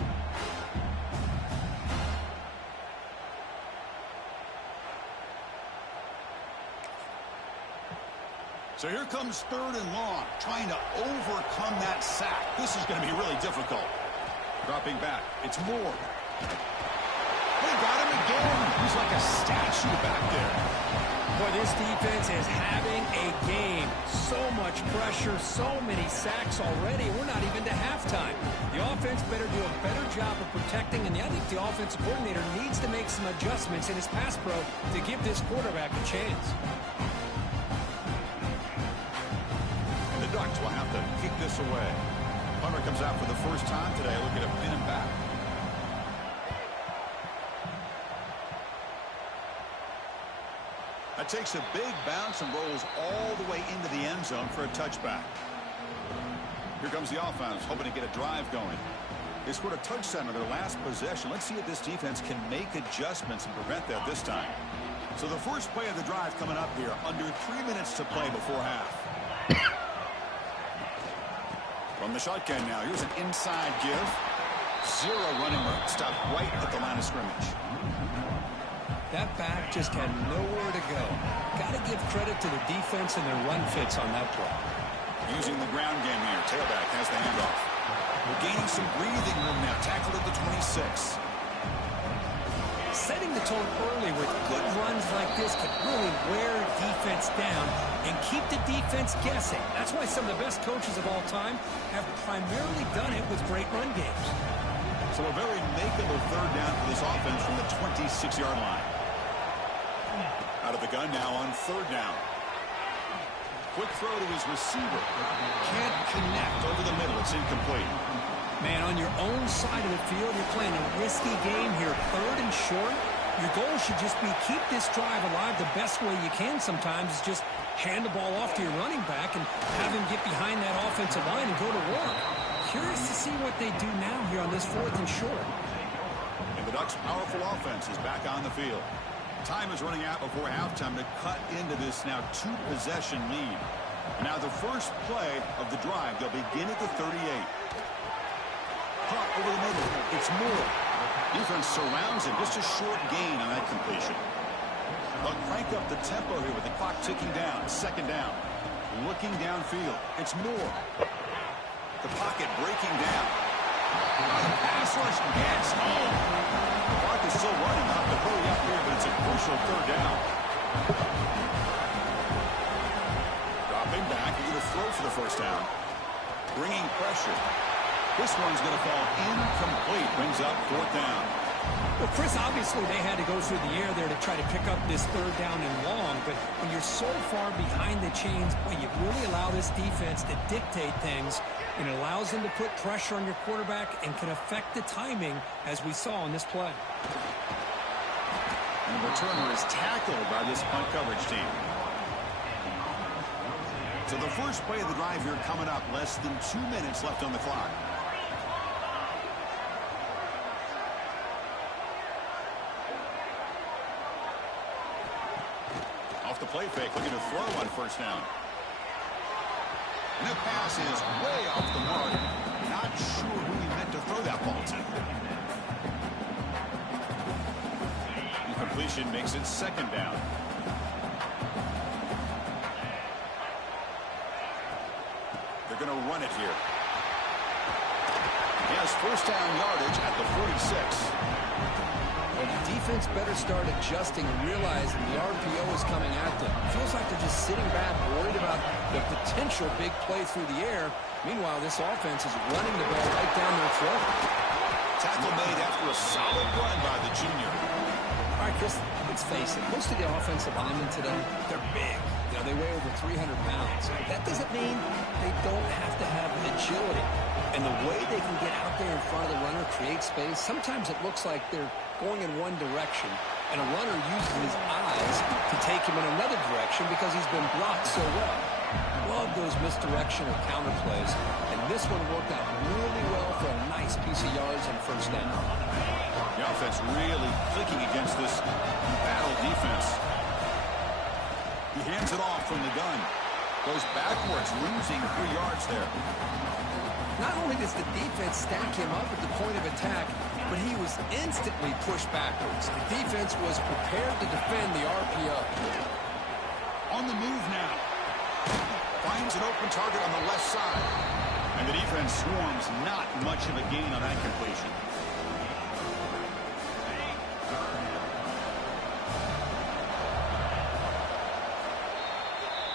So here comes third and long, trying to overcome that sack. This is going to be really difficult. Dropping back, it's Moore. They got him again. He's like a statue back there. Boy, this defense is having a game. So much pressure, so many sacks already. We're not even to halftime. The offense better do a better job of protecting, and I think the offensive coordinator needs to make some adjustments in his pass pro to give this quarterback a chance. Ducks will have to kick this away. Punter comes out for the first time today, looking to pin him back. That takes a big bounce and rolls all the way into the end zone for a touchback. Here comes the offense, hoping to get a drive going. They scored a touchdown on their last possession. Let's see if this defense can make adjustments and prevent that this time. So the first play of the drive coming up here, under 3 minutes to play before half. From the shotgun now, here's an inside give. Zero running room. Stopped right at the line of scrimmage. That back just had nowhere to go. Got to give credit to the defense and their run fits on that play. Using the ground game here. Tailback has the handoff. We're gaining some breathing room now. Tackled at the 26. Setting the tone early with good runs like this could really wear defense down and keep the defense guessing. That's why some of the best coaches of all time have primarily done it with great run games. So a very makeable third down for this offense from the 26-yard line. Out of the gun now on third down. Quick throw to his receiver. Can't connect over the middle. It's incomplete. Man, on your own side of the field, you're playing a risky game here. Third and short. Your goal should just be keep this drive alive the best way you can sometimes is just hand the ball off to your running back and have him get behind that offensive line and go to work. Curious to see what they do now here on this fourth and short. And the Ducks' powerful offense is back on the field. Time is running out before halftime to cut into this now two-possession lead. Now the first play of the drive, they'll begin at the 38. Caught over the middle. It's Moore. Defense surrounds him. Just a short gain on that completion. They'll crank up the tempo here with the clock ticking down. Second down. Looking downfield. It's Moore. The pocket breaking down. The pass rush gets home. The clock is still running. I'll have to hurry up here, but it's a crucial third down. Dropping back. He's going to throw for the first down. Bringing pressure. This one's going to fall incomplete. Brings up fourth down. Well, Chris, obviously they had to go through the air there to try to pick up this third down and long, but when you're so far behind the chains, boy, you really allow this defense to dictate things, and it allows them to put pressure on your quarterback and can affect the timing, as we saw on this play. And the returner is tackled by this punt coverage team. So the first play of the drive here coming up, less than 2 minutes left on the clock. Off the play fake, looking to throw on first down. And that pass is way off the mark. Not sure who he meant to throw that ball to. Incompletion makes it second down. They're going to run it here. He has first down yardage at the 46. Well, the defense better start adjusting and realizing the RPO is coming at them. Feels like they're just sitting back, worried about the potential big play through the air. Meanwhile, this offense is running the ball right down their throat. Tackle made after a solid run by the junior. All right, Chris, let's face it. Most of the offensive linemen today, they're big. You know, they weigh over 300 pounds. That doesn't mean they don't have to have agility. And the way they can get out there in front of the runner, create space, sometimes it looks like they're going in one direction, and a runner uses his eyes to take him in another direction because he's been blocked so well. Love those misdirection or counter plays, and this one worked out really well for a nice piece of yards and first down. The offense really clicking against this battle defense. He hands it off from the gun. Goes backwards, losing 3 yards there. Not only does the defense stack him up at the point of attack, but he was instantly pushed backwards. The defense was prepared to defend the RPO. On the move now. Finds an open target on the left side. And the defense swarms, not much of a gain on that completion.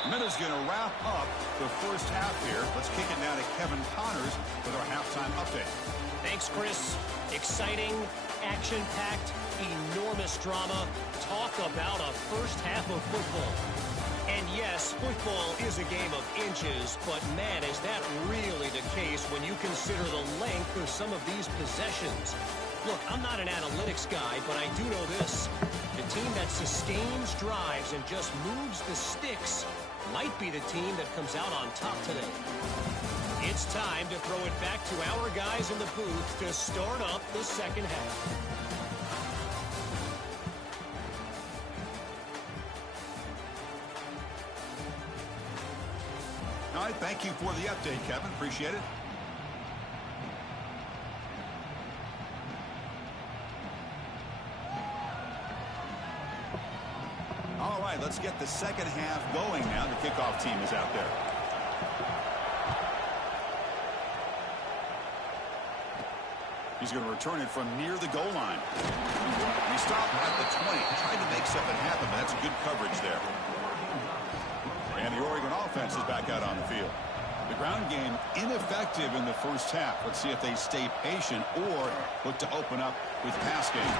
Miller's going to wrap up the first half here. Let's kick it now to Kevin Connors with our halftime update. Thanks, Chris. Exciting, action-packed, enormous drama. Talk about a first half of football. And yes, football is a game of inches, but man, is that really the case when you consider the length of some of these possessions. Look, I'm not an analytics guy, but I do know this. The team that sustains drives and just moves the sticks might be the team that comes out on top today. It's time to throw it back to our guys in the booth to start up the second half. All right, thank you for the update, Kevin. Appreciate it. All right, let's get the second half going now. The kickoff team is out there. He's going to return it from near the goal line. He stopped at the 20, trying to make something happen, but that's good coverage there. And the Oregon offense is back out on the field. The ground game ineffective in the first half. Let's see if they stay patient or look to open up with pass game.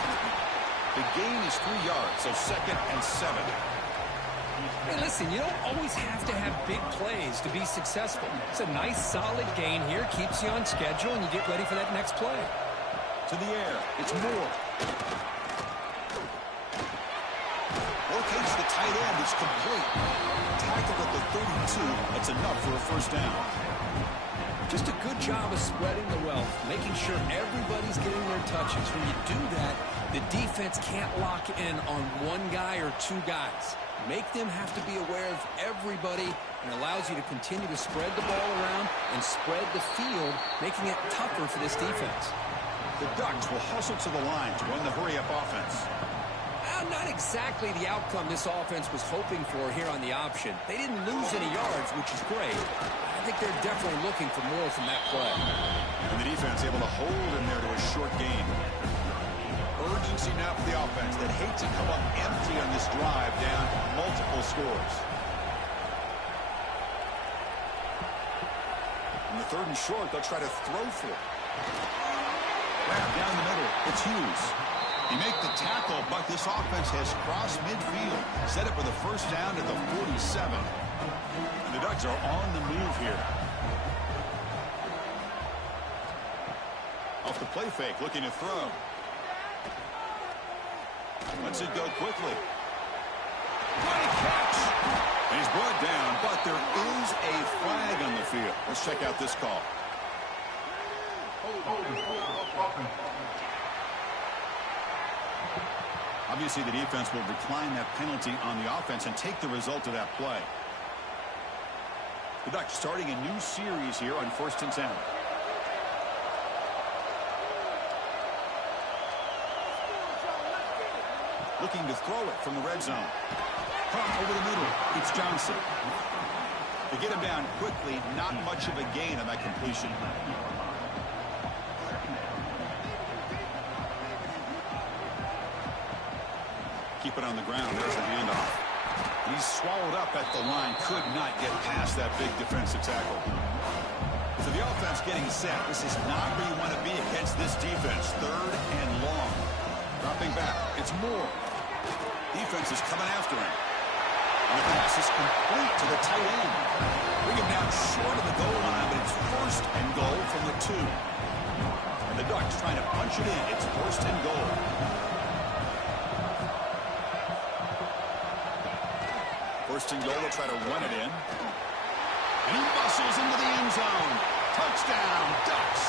The gain is 3 yards, so 2nd and 7. Hey, listen, you don't always have to have big plays to be successful. It's a nice, solid gain here. Keeps you on schedule, and you get ready for that next play. To the air. It's Moore. Locates the tight end. It's complete. Tackled at the 32. That's enough for a first down. Just a good job of spreading the wealth, making sure everybody's getting their touches. When you do that, the defense can't lock in on one guy or two guys. Make them have to be aware of everybody, and allows you to continue to spread the ball around and spread the field, making it tougher for this defense. The Ducks will hustle to the line to run the hurry-up offense. Not exactly the outcome this offense was hoping for here on the option. They didn't lose any yards, which is great. I think they're definitely looking for more from that play. And the defense able to hold in there to a short gain. Urgency now for the offense that hate to come up empty on this drive, down multiple scores. In the 3rd and short, they'll try to throw for it. Wrap down the middle. It's Hughes. He make the tackle, but this offense has crossed midfield. Set up for the first down at the 47. And the Ducks are on the move here. Off the play fake, looking to throw. Lets it go quickly. Great catch! And he's brought down, but there is a flag on the field. Let's check out this call. Obviously, the defense will decline that penalty on the offense and take the result of that play. The Ducks starting a new series here on 1st and 10. Looking to throw it from the red zone. Pump over the middle. It's Johnson. They get him down quickly. Not much of a gain on that completion. keep it on the ground. There's the handoff. He's swallowed up at the line. Could not get past that big defensive tackle. So the offense getting set. This is not where you want to be against this defense. Third and long. Dropping back. It's Moore. Defense is coming after him. And the pass is complete to the tight end. Bring him down short of the goal line, but it's first and goal from the 2. And the Ducks trying to punch it in. It's first and goal. First and goal, they'll try to run it in. And he muscles into the end zone. Touchdown, Ducks.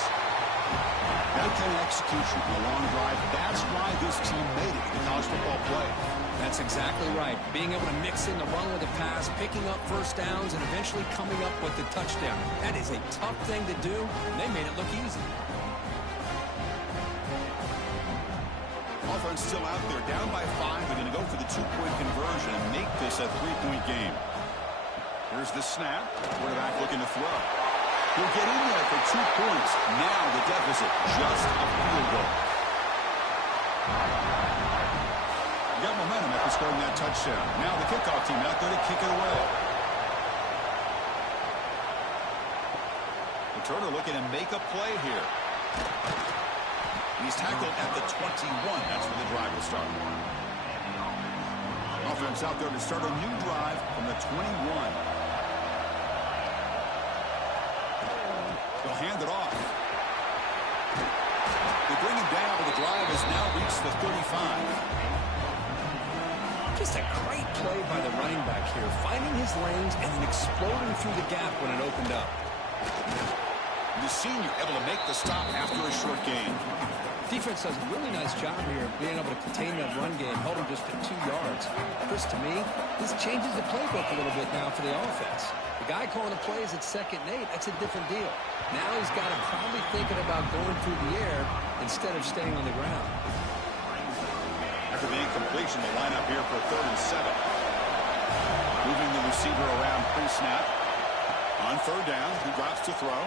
That kind of execution on a long drive, that's why this team made it in the college football play. That's exactly right. Being able to mix in the run with the pass, picking up first downs, and eventually coming up with the touchdown. That is a tough thing to do, and they made it look easy. Offense still out there, down by 5. They're going to go for the 2-point conversion and make this a 3-point game. Here's the snap. Quarterback looking to throw. He'll get in there for 2 points. Now the deficit, just a field goal. Got momentum after scoring that touchdown. Now the kickoff team out there to kick it away. Returner looking to make a play here. He's tackled at the 21. That's where the drive will start. Offense out there to start a new drive from the 21. They'll hand it off. They bring him down, but the drive has now reached the 35. Just a great play by the running back here, finding his lanes and then exploding through the gap when it opened up. The senior able to make the stop after a short gain. Defense does a really nice job here of being able to contain that run game, held him just for 2 yards. Chris, to me, this changes the playbook a little bit now for the offense. The guy calling the plays at 2nd and 8, that's a different deal. Now he's got him probably thinking about going through the air instead of staying on the ground. After the incompletion, the lineup here for 3rd and 7. Moving the receiver around pre-snap. On 3rd down, he drops to throw.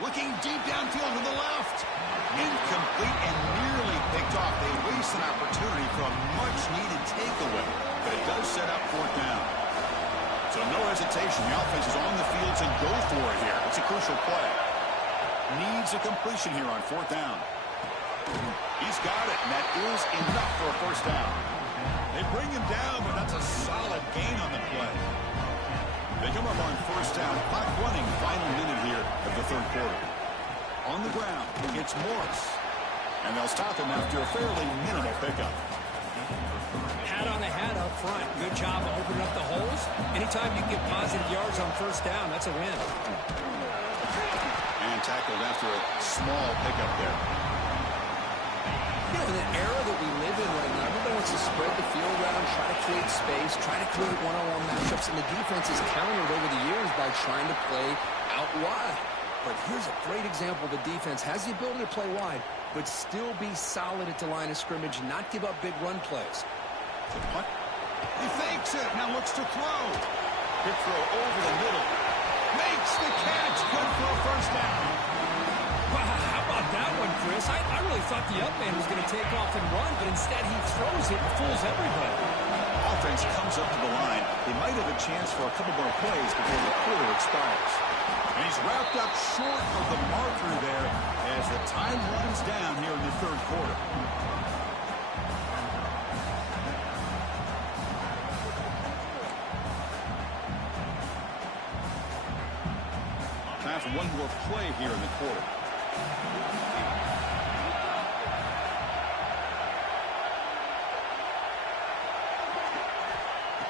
Looking deep downfield to the left. Incomplete and nearly picked off. They waste an opportunity for a much-needed takeaway, but it does set up 4th down. So no hesitation. The offense is on the field to go for it here. It's a crucial play. Needs a completion here on 4th down. He's got it, and that is enough for a 1st down. They bring him down, but that's a solid gain on the play. They come up on 1st down. Clock running, final minute here of the 3rd quarter. On the ground, it's Morris. And they'll stop him after a fairly minimal pickup. Hat on a hat up front. Good job of opening up the holes. Anytime you can get positive yards on 1st down, that's a win. And tackled after a small pickup there. You know, in the era that we live in right now, everybody wants to spread the field around, try to create space, try to create one-on-one matchups, and the defense is countered over the years by trying to play out wide. But here's a great example. The defense has the ability to play wide, but still be solid at the line of scrimmage and not give up big run plays. The punt. He fakes it. Now looks to throw. Quick throw over the middle. Makes the catch. Good for a 1st down. Wow, how about that one, Chris? I really thought the up man was going to take off and run, but instead he throws it and fools everybody. Offense comes up to the line. They might have a chance for a couple more plays before the quarter expires. And he's wrapped up short of the marker there as the time runs down here in the 3rd quarter. Time for one more play here in the quarter.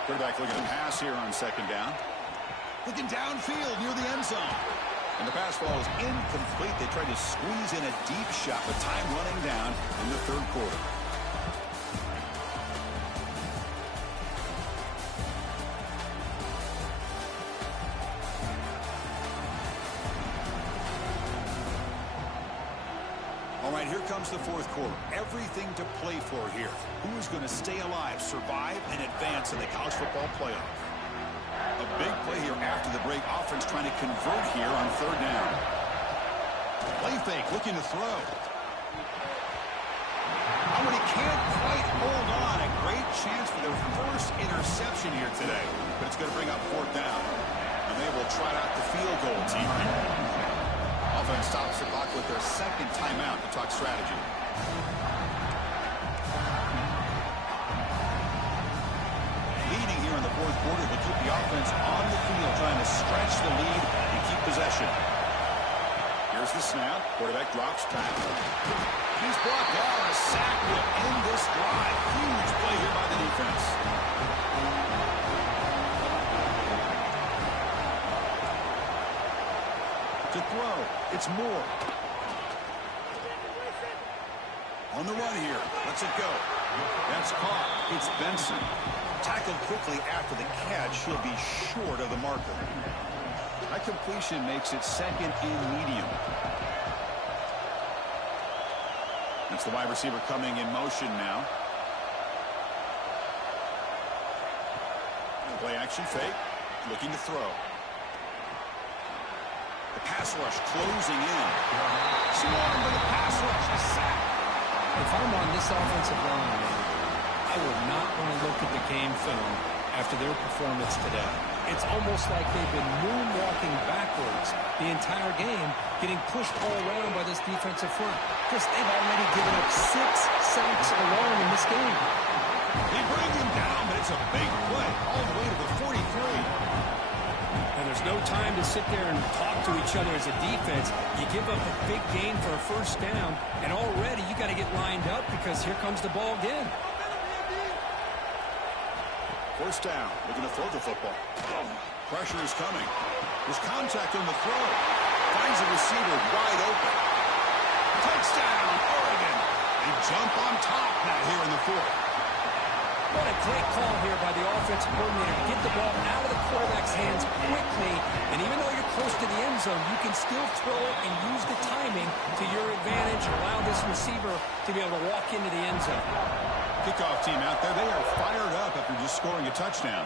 Quarterback looking to pass here on 2nd down. Looking downfield near the end zone. And the pass ball is incomplete. They tried to squeeze in a deep shot, but time running down in the 3rd quarter. All right, here comes the 4th quarter. Everything to play for here. Who is going to stay alive, survive, and advance in the college football playoff? A big play here after the break. Offense trying to convert here on 3rd down. Play fake, looking to throw. Oh, but he can't quite hold on. A great chance for their first interception here today, but it's going to bring up fourth down. And they will try out the field goal team here. Offense stops the clock with their second timeout to talk strategy. Leading here in the fourth quarter to keep the offense on the field, trying to stretch the lead and keep possession. Here's the snap. Quarterback drops back. He's blocked out. A sack will end this drive. Huge play here by the defense. To throw, it's Moore. On the run here. Lets it go. That's caught. It's Benson. Tackled quickly after the catch. He'll be short of the marker. That completion makes it second and medium. That's the wide receiver coming in motion now. Play action fake. Looking to throw. The pass rush closing in. Swarmed with a pass rush. A sack. If I'm on this offensive line, I would not want to look at the game film after their performance today. It's almost like they've been moonwalking backwards the entire game, getting pushed all around by this defensive front. Chris, they've already given up 6 sacks alone in this game. They bring him down, but it's a big play all the way to the 43. And there's no time to sit there and talk to each other as a defense. You give up a big gain for a first down, and already you got to get lined up because here comes the ball again. First down, looking to throw the football. Pressure is coming. There's contact on the throw. Finds a receiver wide open. Touchdown, Oregon. They jump on top now here in the fourth. What a great call here by the offensive coordinator to get the ball out of the quarterback's hands quickly. And even though you're close to the end zone, you can still throw it and use the timing to your advantage and allow this receiver to be able to walk into the end zone. Kickoff team out there, they are fired up after just scoring a touchdown.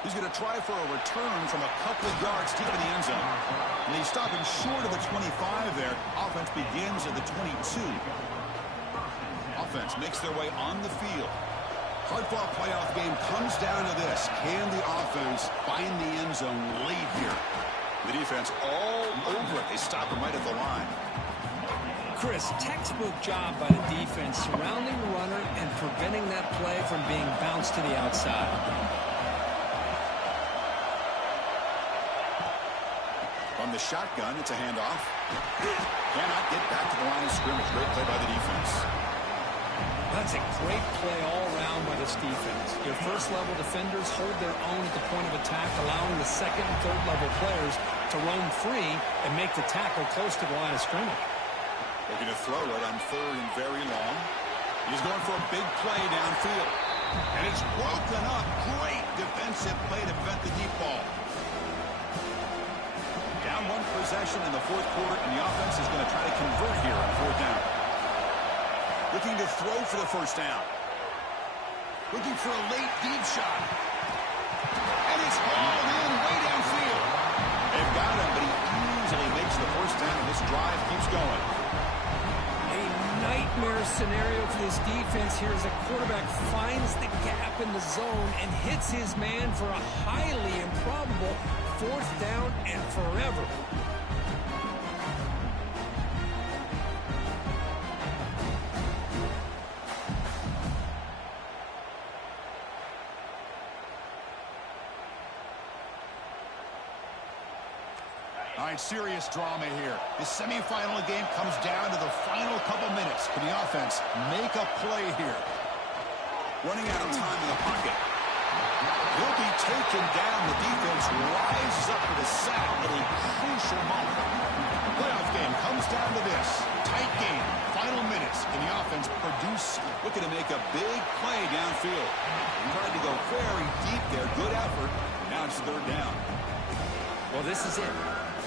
He's going to try for a return from a couple of yards deep in the end zone. And they stop him short of the 25 there. Offense begins at the 22. Offense makes their way on the field. Hard-fought playoff game comes down to this. Can the offense find the end zone late here? The defense all over it. They stop him right at the line. Chris, textbook job by the defense surrounding the runner and preventing that play from being bounced to the outside. From the shotgun, it's a handoff. Cannot get back to the line of scrimmage. Great play by the defense. That's a great play all around by this defense. Your first-level defenders hold their own at the point of attack, allowing the second and third-level players to roam free and make the tackle close to the line of scrimmage. Looking to throw it on third and very long. He's going for a big play downfield. And it's broken up. Great defensive play to prevent the deep ball. Down one possession in the fourth quarter, and the offense is going to try to convert here on fourth down. Looking to throw for the first down. Looking for a late deep shot. And it's hauled in way downfield. They've got him, but he easily makes the first down. This drive keeps going. Nightmare scenario for this defense here as a quarterback finds the gap in the zone and hits his man for a highly improbable fourth down and forever. All right, serious drama here. The semifinal game comes down to the final couple minutes. Can the offense make a play here? Running out of time in the pocket. He'll be taken down. The defense rises up for the sack at a crucial moment. The playoff game comes down to this. Tight game. Final minutes. Can the offense produce? Looking to make a big play downfield. He tried to go very deep there. Good effort. Now it's third down. Well, this is it.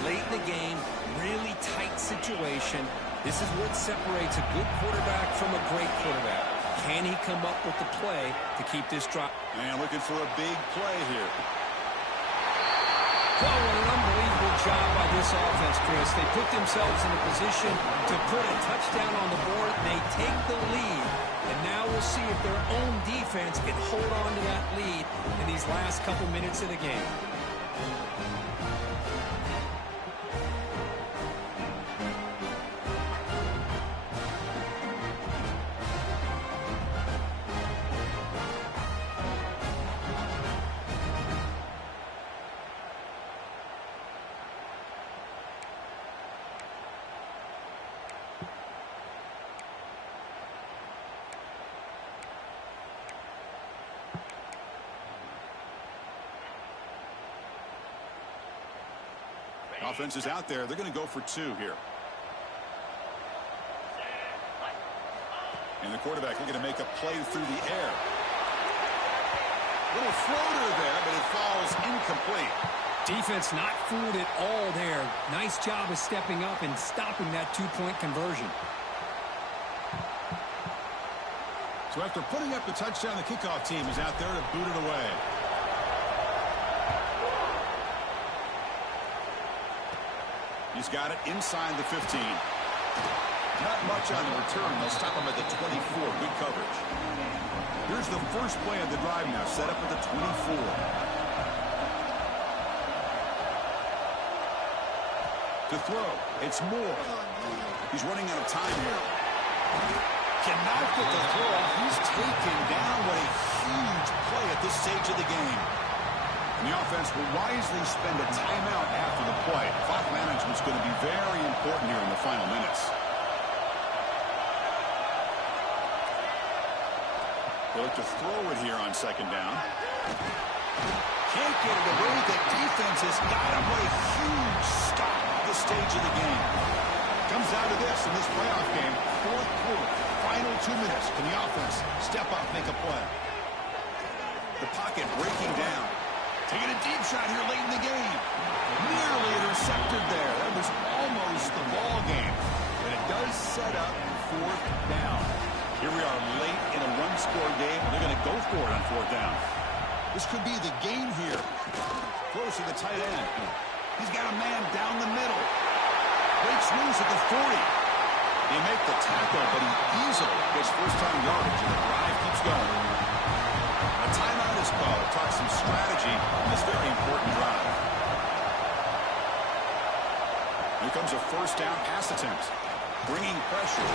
Late in the game, really tight situation. This is what separates a good quarterback from a great quarterback. Can he come up with the play to keep this drive? And looking for a big play here. Oh, what an unbelievable job by this offense, Chris. They put themselves in a position to put a touchdown on the board. They take the lead. And now we'll see if their own defense can hold on to that lead in these last couple minutes of the game. Offense is out there. They're going to go for 2 here. And the quarterback looking to make a play through the air. Little floater there, but it falls incomplete. Defense not fooled at all there. Nice job of stepping up and stopping that 2-point conversion. So after putting up the touchdown, the kickoff team is out there to boot it away. He's got it inside the 15. Not much on the return. They'll stop him at the 24. Good coverage. Here's the first play of the drive now, set up at the 24. To throw, it's Moore. He's running out of time here. Cannot get the throw off. He's taken down. What a huge play at this stage of the game. And the offense will wisely spend a timeout after the play. Clock management's going to be very important here in the final minutes. They look to throw it here on second down. Can't get it away. The defense has got him. What a huge stop at this stage of the game. Comes down to this in this playoff game. Fourth quarter, final 2 minutes. Can the offense step up, make a play? The pocket breaking down. Taking a deep shot here late in the game. Nearly intercepted there. That was almost the ball game. And it does set up fourth down. Here we are late in a one-score game. They're going to go for it on fourth down. This could be the game here. Close to the tight end. He's got a man down the middle. Breaks loose at the 40. They make the tackle, but he easily gets first-time yardage, and the drive keeps going. A timeout is called. Talk some strategy on this very important drive. Here comes a first down pass attempt. Bringing pressure.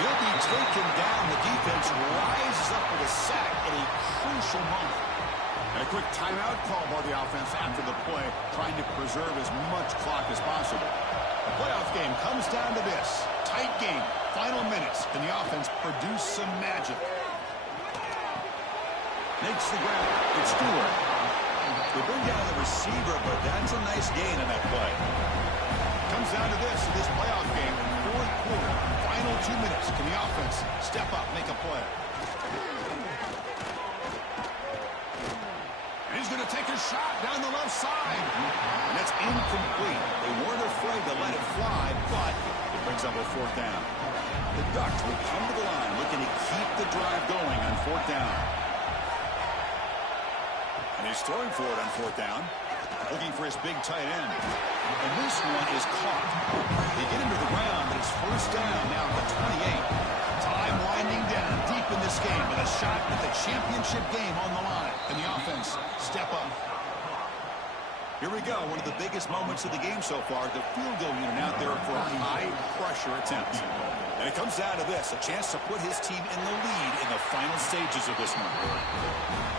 He'll be taken down. The defense rises up with a sack at a crucial moment. And a quick timeout call by the offense after the play, trying to preserve as much clock as possible. The playoff game comes down to this. Tight game. Final minutes. Can the offense produce some magic? Makes the ground. It's Stewart. They bring down the receiver, but that's a nice gain on that play. Comes down to this in this playoff game. Fourth quarter. Final 2 minutes. Can the offense step up, make a play? And he's going to take a shot down the left side. And that's incomplete. They weren't afraid to let it fly, but it brings up a fourth down. The Ducks will come to the line, looking to keep the drive going on fourth down. And he's throwing for it on fourth down. Looking for his big tight end. And this one is caught. They get him to the ground, but it's first down now at the 28. Time winding down deep in this game with a shot at the championship game on the line. And the offense step up. Here we go. One of the biggest moments of the game so far. The field goal unit out there for a high-pressure attempt. And it comes down to this, a chance to put his team in the lead in the final stages of this one.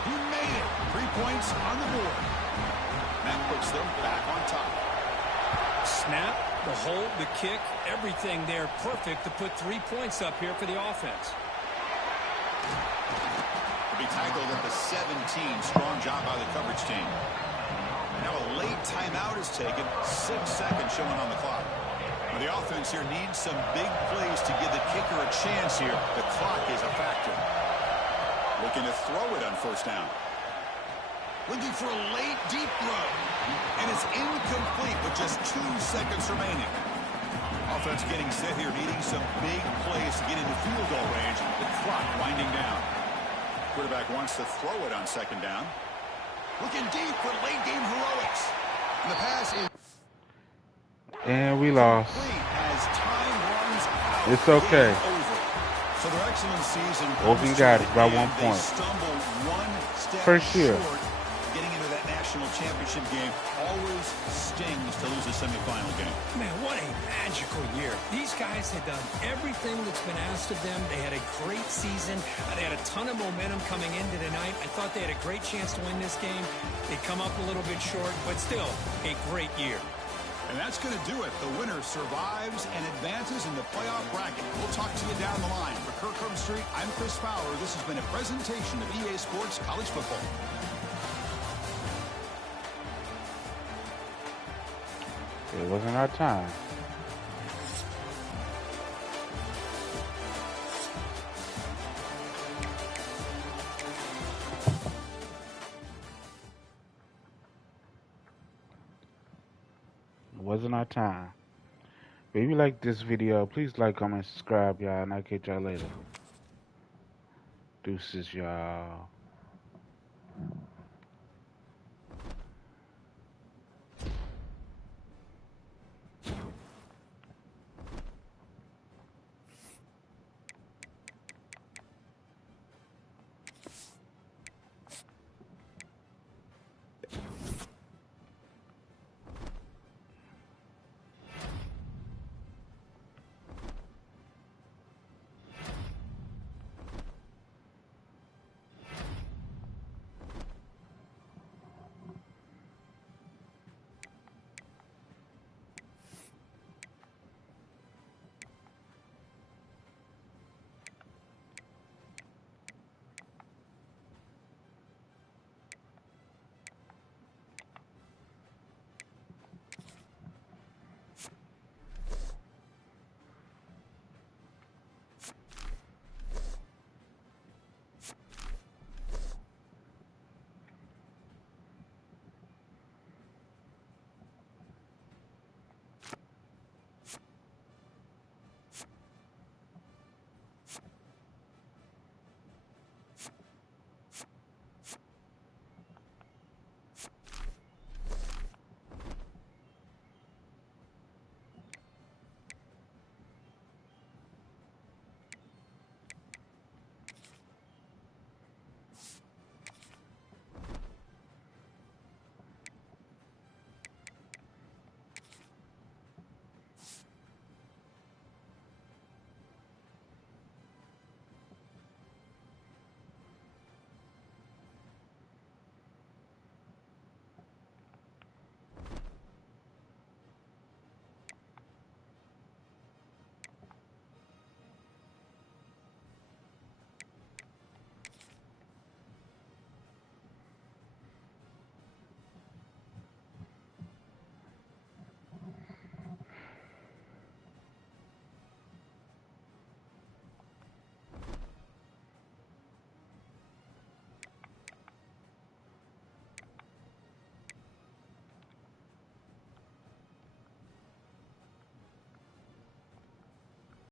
He made it. 3 points on the board. That puts them back on top. Snap, the hold, the kick, everything there perfect to put 3 points up here for the offense. To be tackled at the 17. Strong job by the coverage team. Now a late timeout is taken. 6 seconds showing on the clock. Now the offense here needs some big plays to give the kicker a chance here. The clock is a factor. Looking to throw it on first down. Looking for a late deep throw. And it's incomplete with just 2 seconds remaining. Offense getting set here, needing some big plays to get into field goal range. The clock winding down. Quarterback wants to throw it on second down. Looking deep for late game heroics. And the pass is... And we lost. As time runs out, It's okay. game over. So their excellent season Oregon comes got to it an by end. 1 They point. stumble one step First year. short getting into that national championship game. Always stings to lose a semifinal game. Man, what a magical year. These guys had done everything that's been asked of them. They had a great season. They had a ton of momentum coming into tonight. I thought they had a great chance to win this game. They come up a little bit short, but still a great year. And that's going to do it. The winner survives and advances in the playoff bracket. We'll talk to you down the line. For Kirk Herbstreit, I'm Chris Fowler. This has been a presentation of EA Sports College Football. It wasn't our time. It wasn't our time. But if you like this video, please like, comment, subscribe, y'all, and I'll catch y'all later. Deuces, y'all.